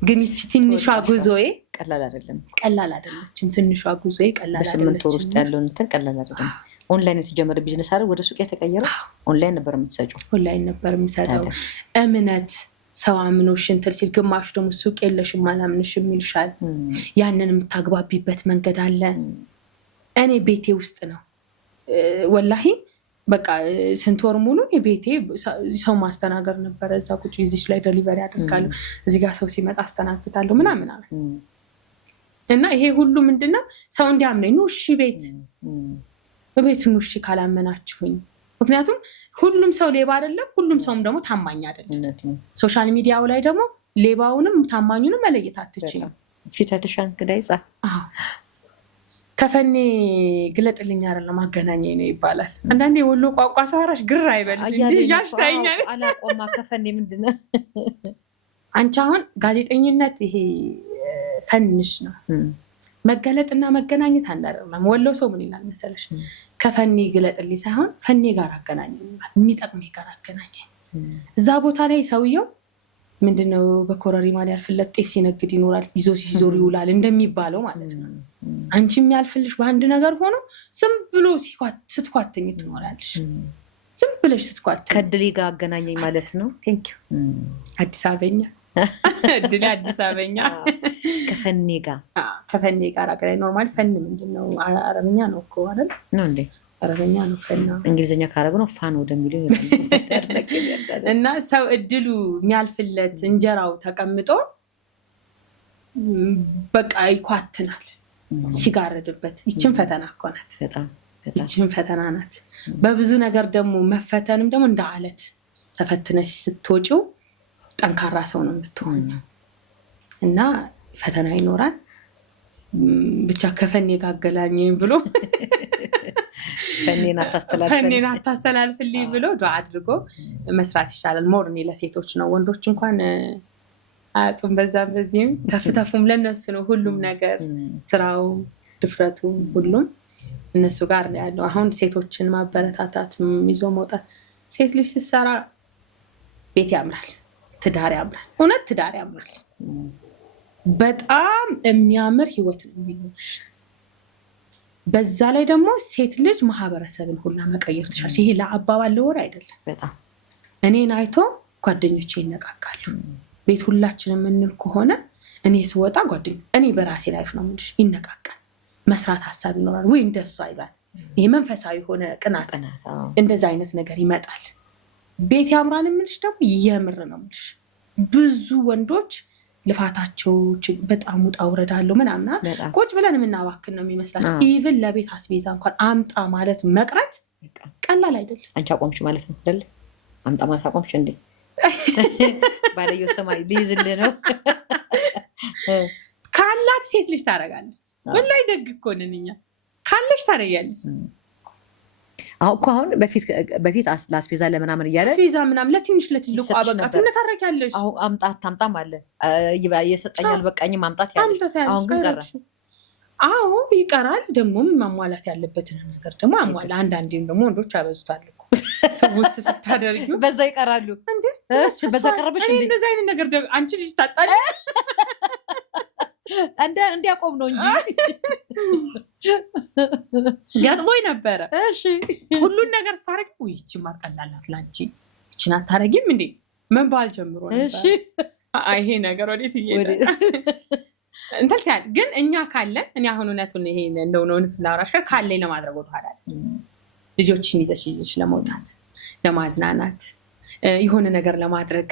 ግን ይቺ ትንሿ ጉዞዬ ቀላል አይደለችም። ትንሿ ጉዞዬ ቀላል አይደለችም። በ8 ወር ውስጥ ያለውን እንትን ቀላል አይደለም። ኦንላይን የተጀመረ ቢዝነስ አይደል? ወደ ሱቅ የተቀየረ ኦንላይን ነበር የምትሰጪው? ኦንላይን ነበር የምሰጠው። እምነት ሰው አምኖሽ እንትን ሲል፣ ግማሹ ደግሞ ሱቅ የለሽም አላምንሽም ይልሻል። ያንን የምታግባቢበት መንገድ አለ። እኔ ቤቴ ውስጥ ነው ወላሂ በቃ ስንት ወር ሙሉ ቤቴ ሰው ማስተናገር ነበረ። እዛ ቁጭ ይዚሽ ላይ ደሊቨሪ አደርጋለሁ፣ እዚህ ጋር ሰው ሲመጣ አስተናግዳለሁ ምናምን። እና ይሄ ሁሉ ምንድነው ሰው እንዲያምነኝ ነው። እሺ ቤት ነው እሺ ካላመናችሁኝ። ምክንያቱም ሁሉም ሰው ሌባ አይደለም፣ ሁሉም ሰውም ደግሞ ታማኝ አይደለም። ሶሻል ሚዲያው ላይ ደግሞ ሌባውንም ታማኙንም መለየት አትችልም። ፊትሽን ግዳይ ጻፍ ከፈኔ ግለጥልኝ አይደለም አገናኘኝ ነው ይባላል። አንዳንዴ የወሎ ቋንቋ ሰራሽ ግር አይበልሽ እንጂ ያሽታኛል። አላቆማ ከፈኔ ምንድነው? አንቺ አሁን ጋዜጠኝነት ይሄ ፈንሽ ነው። መገለጥና መገናኘት አንድ አይደለም። ወሎ ሰው ምን ይላል መሰለሽ? ከፈኔ ግለጥልኝ ሳይሆን ፈኔ ጋር አገናኘኝ፣ የሚጠቅመኝ ጋር አገናኘኝ። እዛ ቦታ ላይ ሰውየው ምንድነው በኮረሪማ ያልፍለት ጤፍ ሲነግድ ይኖራል፣ ይዞ ሲዞር ይውላል እንደሚባለው ማለት ነው። አንቺ የሚያልፍልሽ በአንድ ነገር ሆኖ ዝም ብሎ ስትኳተኝ ትኖራለሽ። ዝም ብለሽ ስትኳተኝ ከድሌ ጋር አገናኘኝ ማለት ነው። ቴንክ ዩ አዲስ አበኛ ድሌ አዲስ አበኛ ከፈኔ ጋር አገናኝ። ኖርማል ፈን ምንድነው? አረብኛ ነው እኮ አይደል? ነው እንዴ? አረበኛ ነው ፈና። እንግሊዝኛ ካረግነው ፋን ወደሚለው ይላል። እና ሰው እድሉ የሚያልፍለት እንጀራው ተቀምጦ በቃ ይኳትናል ሲጋረድበት። ይችን ፈተና እኮ ናት። ይችን ፈተና ናት። በብዙ ነገር ደግሞ መፈተንም ደግሞ እንደ አለት ተፈትነሽ ስትወጪው ጠንካራ ሰው ነው የምትሆነው። እና ፈተና ይኖራል። ብቻ ከፈኔ ጋር አገናኘኝ ብሎ ፈኔን አታስተላልፍልኝ ብሎ ዱዓ አድርጎ መስራት ይሻላል። ሞር እኔ ለሴቶች ነው፣ ወንዶች እንኳን አያጡም። በዛም በዚህም ተፍተፉም ለነሱ ነው ሁሉም ነገር፣ ስራው፣ ድፍረቱ ሁሉም እነሱ ጋር ነው ያለው። አሁን ሴቶችን ማበረታታት ይዞ መውጣት። ሴት ልጅ ስትሰራ ቤት ያምራል፣ ትዳር ያምራል። እውነት ትዳር ያምራል። በጣም የሚያምር ህይወት ነው የሚኖርሽ። በዛ ላይ ደግሞ ሴት ልጅ ማህበረሰብን ሁላ መቀየር ትችላለች። ይሄ ለአባባል ለወሬ አይደለም። በጣም እኔን አይቶ ጓደኞቼ ይነቃቃሉ። ቤት ሁላችን የምንል ከሆነ እኔ ስወጣ እኔ በራሴ ላይፍ ነው የምልሽ፣ ይነቃቃል። መስራት ሀሳብ ይኖራል ወይ እንደሱ አይባል። ይሄ መንፈሳዊ ሆነ ቅናት እንደዛ አይነት ነገር ይመጣል። ቤት ያምራል የምልሽ ደግሞ የምር ነው የምልሽ። ብዙ ወንዶች ልፋታቸው በጣም ውጣ ውረዳለሁ ምናምና ቁጭ ብለን የምናባክን ነው የሚመስላቸው። ኢቭን ለቤት አስቤዛ እንኳን አምጣ ማለት መቅረት ቀላል አይደለም። አንቺ አቆምሽ ማለት ነው አይደል? አምጣ ማለት አቆምሽ እንዴ? ባለየው ሰማይ ሊይዝልህ ነው። ካላት ሴት ልጅ ታረጋለች። ወላሂ ደግ እኮ ነን እኛ። ካለሽ ታረጋለች። አሁን በፊት ለአስቤዛ ለምናምን እያለ አስቤዛ ምናምን ለትንሽ ለትልቁ አበቃት ታረጋለች። አምጣም አለ የሰጠኛል በቃኝም ማምጣት ያለሽ። አሁን ግን ቀረ። አዎ ይቀራል። ደግሞ ማሟላት ያለበትን ነገር ደግሞ አሟላ። አንዳንዴም ደግሞ ወንዶች ያበዙታል እኮ ትውት ስታደርጊው በዛ ይቀራሉ። እንዴ በዛ ቀረበሽ እንዴ? እንደዛ አይነት ነገር አንቺ ልጅ ታጣሪ እንዲያቆም ነው እንጂ ገጥሞኝ ነበረ። እሺ ሁሉን ነገር ስታረጊ ይቺ ማትቀላላት ላንቺ ይቺን አታረጊም እንዴ? ምን ባል ጀምሮ ነበር። እሺ ይሄ ነገር ወዴት እየሄደ እንትልታል ግን እኛ ካለን እኔ አሁን እውነቱን ይሄ እንደሆነ እውነቱን ላውራሽ ካለኝ ለማድረግ ወደኋላ ልጆችን ይዘሽ ለመውጣት ለማዝናናት የሆነ ነገር ለማድረግ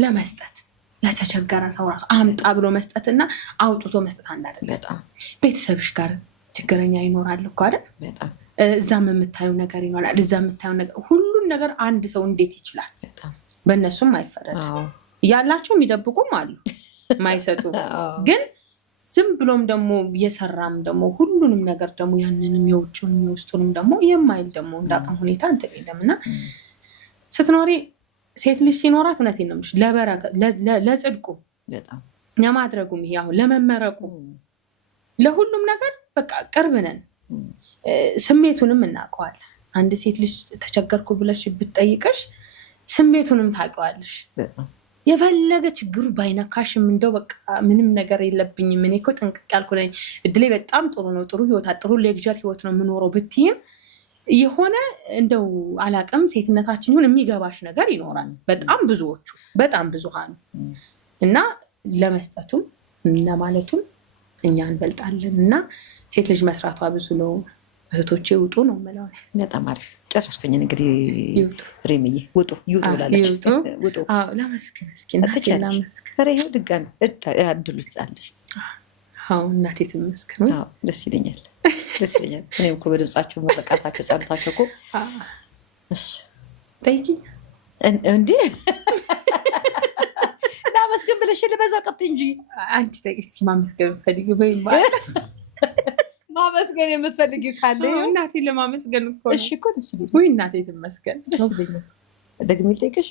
ለመስጠት ለተቸገረ ሰው ራሱ አምጣ ብሎ መስጠትና አውጥቶ መስጠት አንድ አይደለም። በጣም ቤተሰብሽ ጋር ችግረኛ ይኖራል እኮ አይደል? በጣም እዛም የምታዩ ነገር ይኖራል። እዛም የምታዩ ነገር ሁሉን ነገር አንድ ሰው እንዴት ይችላል? በእነሱም አይፈረድ። ያላቸው የሚደብቁም አሉ ማይሰጡ ግን ዝም ብሎም ደግሞ እየሰራም ደግሞ ሁሉንም ነገር ደግሞ ያንንም የውጭውንም የውስጡንም ደግሞ የማይል ደግሞ እንዳቅም ሁኔታ እንትን የለምና ስትኖሪ ሴት ልጅ ሲኖራት እውነቴን ነው የምልሽ ለጽድቁ ለማድረጉም ይሄ አሁን ለመመረቁ ለሁሉም ነገር በቃ ቅርብ ነን። ስሜቱንም እናውቀዋለን። አንድ ሴት ልጅ ተቸገርኩ ብለሽ ብትጠይቀሽ ስሜቱንም ታውቂዋለሽ። የፈለገ ችግሩ ባይነካሽም እንደው በቃ ምንም ነገር የለብኝም እኔ እኮ ጥንቅቅ ያልኩ ነኝ እድሌ በጣም ጥሩ ነው ጥሩ ህይወት ጥሩ ሌክቸር ህይወት ነው የምኖረው ብትይም የሆነ እንደው አላቅም ሴትነታችን ይሁን የሚገባሽ ነገር ይኖራል። በጣም ብዙዎቹ በጣም ብዙሃኑ እና ለመስጠቱም ለማለቱም እኛ እንበልጣለን እና ሴት ልጅ መስራቷ ብዙ ነው። እህቶቼ ውጡ ነው የምለው። በጣም አሪፍ ጨረስኩኝ። እንግዲህ ሪምዬ ውጡ ብላለች። ውጡ ለመስገን እስኪ እናቴ ለመስገን ይኸው ድጋሚ እድሉ ትጻለሽ። እናቴ ትመስገን። ደስ ይለኛል ደስ ይለኛል። እኔም እኮ በድምጻቸው መረቃታቸው ጸሎታቸው እኮ ጠይቂኝ እንዴ ላመስገን ብለሽ ለበዛ ቀጥ እንጂ አንቺ ጠይቂ ማመስገን ፈልጊ ወይ ማመስገን የምትፈልጊው ካለ እናቴ ለማመስገን እኮ እሺ እኮ ደስ ይለኛል። ወይ እናቴ ትመስገን ደስ ይለኛል። ደግሜ ልጠይቅሽ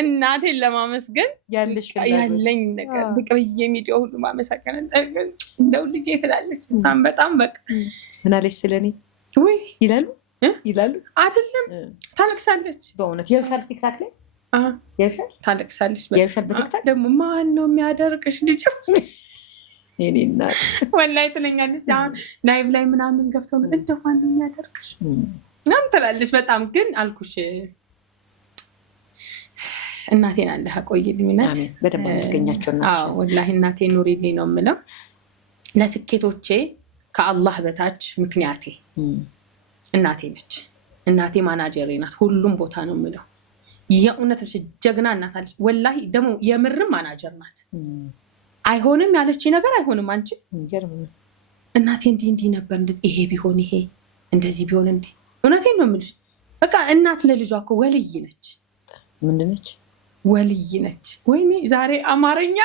እናቴን ለማመስገን ያለኝ ነገር በቀየ ሚዲያ ሁሉ ማመሰገን እንደው ልጄ ትላለች። እሷም በጣም በቃ ምን አለች ስለኔ ወይ ይላሉ አይደለም ታለቅሳለች። በእውነት የውሻል ቲክታክ ላይ የውሻል ታለቅሳለች። የውሻል በቲክታክ ደግሞ ማን ነው የሚያደርቅሽ ልጅ የኔ እናት ወላሂ ትለኛለች። አሁን ላይቭ ላይ ምናምን ገብተው እንደው ማን ነው የሚያደርቅሽ ምናምን ትላለች። በጣም ግን አልኩሽ እናቴን አለህ አቆይልኝ። አሜን። በደንብ አመስገኛቸው እናት ወላሂ እናቴ ኑሪልኝ ነው የምለው። ለስኬቶቼ ከአላህ በታች ምክንያቴ እናቴ ነች። እናቴ ማናጀሬ ናት። ሁሉም ቦታ ነው የምለው። የእውነት ነች። ጀግና እናት አለች። ወላሂ ደግሞ የምርም ማናጀር ናት። አይሆንም ያለች ነገር አይሆንም። አንቺ እናቴ እንዲህ ነበር ይሄ ቢሆን ይሄ እንደዚህ ቢሆን እንዲህ። እውነቴን ነው የምልሽ። በቃ እናት ለልጇ እኮ ወልይ ነች። ምንድን ነች? ወልይ ነች። ወይኔ ዛሬ አማርኛ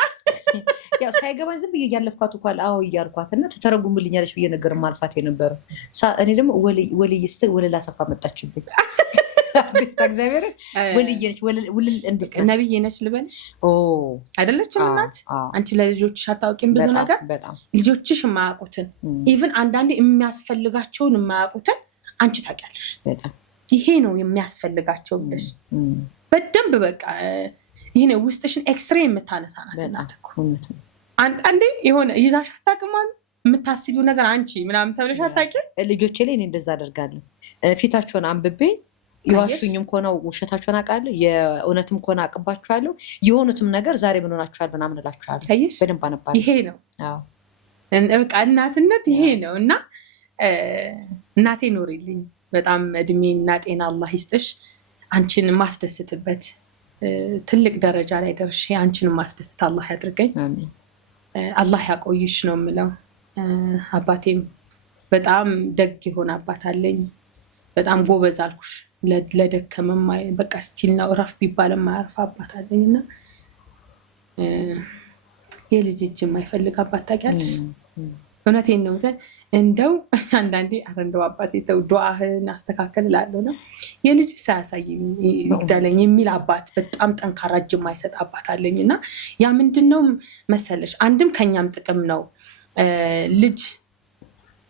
ያው ሳይገባኝ ዝም ብዬ እያለፍኳት እኮ አዎ እያልኳት እና ተተረጉምልኛለች ብዬ ነገር ማልፋት የነበረው እኔ ደግሞ ወልይ ስትል ወለላ ሰፋ መጣችብኝ። እግዚአብሔር ወልይ ነች። ወልል እንዴት ነብይ ነች ልበልሽ? አይደለችም እናት? አንቺ ለልጆችሽ አታውቂም ብዙ ነገር። ልጆችሽ የማያውቁትን ኢቭን አንዳንዴ የሚያስፈልጋቸውን የማያውቁትን አንቺ ታውቂያለሽ። ይሄ ነው የሚያስፈልጋቸው ብለሽ በደንብ በቃ ይሄ ውስጥሽን ኤክስሬ የምታነሳ ናት እናት እኮ። አንዴ የሆነ ይዛሽ አታውቅም የምታስቢው ነገር አንቺ ምናምን ተብለሽ አታውቂም። ልጆቼ ላይ እኔ እንደዛ አደርጋለሁ። ፊታቸውን አንብቤ የዋሹኝም ከሆነ ውሸታቸውን አውቃለሁ፣ የእውነትም ከሆነ አቅባቸዋለሁ። የሆኑትም ነገር ዛሬ ምን ሆናችኋል ምናምን እላችኋለሁ። በደንብ አነባለሁ። ይሄ ነው በቃ እናትነት ይሄ ነው። እና እናቴ ኖሪልኝ። በጣም እድሜና ጤና አላህ ይስጥሽ። አንቺን ማስደስትበት ትልቅ ደረጃ ላይ ደርሼ አንቺን ማስደስት አላህ ያድርገኝ። አላህ ያቆይሽ ነው የምለው። አባቴም በጣም ደግ የሆነ አባት አለኝ። በጣም ጎበዝ አልኩሽ። ለደከመም በቃ ስቲል ነው እረፍ ቢባል የማያርፍ አባት አለኝ እና የልጅ እጅ የማይፈልግ አባት ታውቂያለሽ። እውነቴን ነው። እንደው አንዳንዴ እንደው አባቴ ተው ዱዓህን አስተካከል እላለሁ ነው የልጅ ሳያሳይ ይግደለኝ የሚል አባት በጣም ጠንካራ እጅ የማይሰጥ አባት አለኝ እና ያ ምንድነው መሰለሽ አንድም ከኛም ጥቅም ነው። ልጅ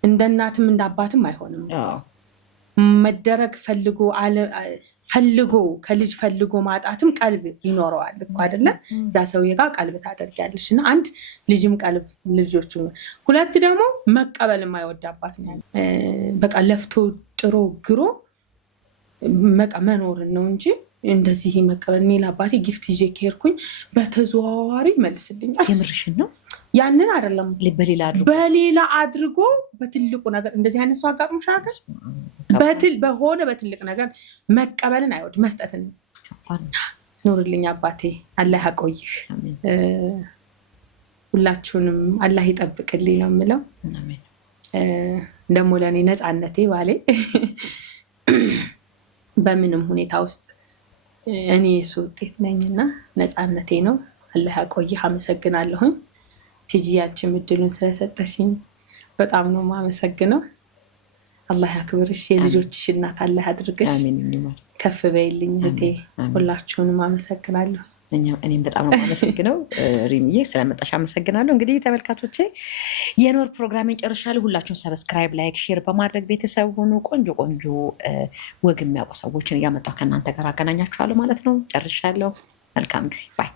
እንደ እናትም እንደ አባትም አይሆንም። መደረግ ፈልጎ ከልጅ ፈልጎ ማጣትም ቀልብ ይኖረዋል እኮ አይደለ? እዛ ሰውዬ ጋር ቀልብ ታደርጊያለሽ እና አንድ ልጅም ቀልብ ልጆቹ፣ ሁለት ደግሞ መቀበል የማይወድ አባት ነው። በቃ ለፍቶ ጥሮ ግሮ በቃ መኖርን ነው እንጂ እንደዚህ መቀበል እኔ ለአባቴ ጊፍት ይዤ ከሄድኩኝ በተዘዋዋሪ መልስልኛል። የምርሽን ነው? ያንን አይደለም በሌላ አድርጎ በትልቁ ነገር እንደዚህ አይነት ሰው አጋጥሞሽ አያውቅም? በሆነ በትልቅ ነገር መቀበልን አይወድ መስጠትን። ኑርልኝ አባቴ፣ አላህ ያቆይሽ። ሁላችሁንም አላህ ይጠብቅልኝ ነው የምለው። ደግሞ ለእኔ ነፃነቴ ባሌ በምንም ሁኔታ ውስጥ እኔ የሱ ውጤት ነኝና ነፃነቴ ነው። አላህ ያቆይህ። አመሰግናለሁኝ ቲጂ፣ አንቺም እድሉን ስለሰጠሽኝ በጣም ነው የማመሰግነው። አላህ ያክብርሽ። የልጆችሽ እናት አላህ አድርግሽ። ከፍ በይልኝ እህቴ። ሁላችሁንም አመሰግናለሁ። እኔም በጣም ነው የማመሰግነው ሪምዬ፣ ስለመጣሽ አመሰግናለሁ። እንግዲህ ተመልካቾቼ የኖር ፕሮግራሜን ጨርሻለሁ። ሁላችሁም ሰብስክራይብ፣ ላይክ፣ ሼር በማድረግ ቤተሰብ ሆኑ። ቆንጆ ቆንጆ ወግ የሚያውቁ ሰዎችን እያመጣሁ ከእናንተ ጋር አገናኛችኋለሁ ማለት ነው። ጨርሻለሁ። መልካም ጊዜ ባይ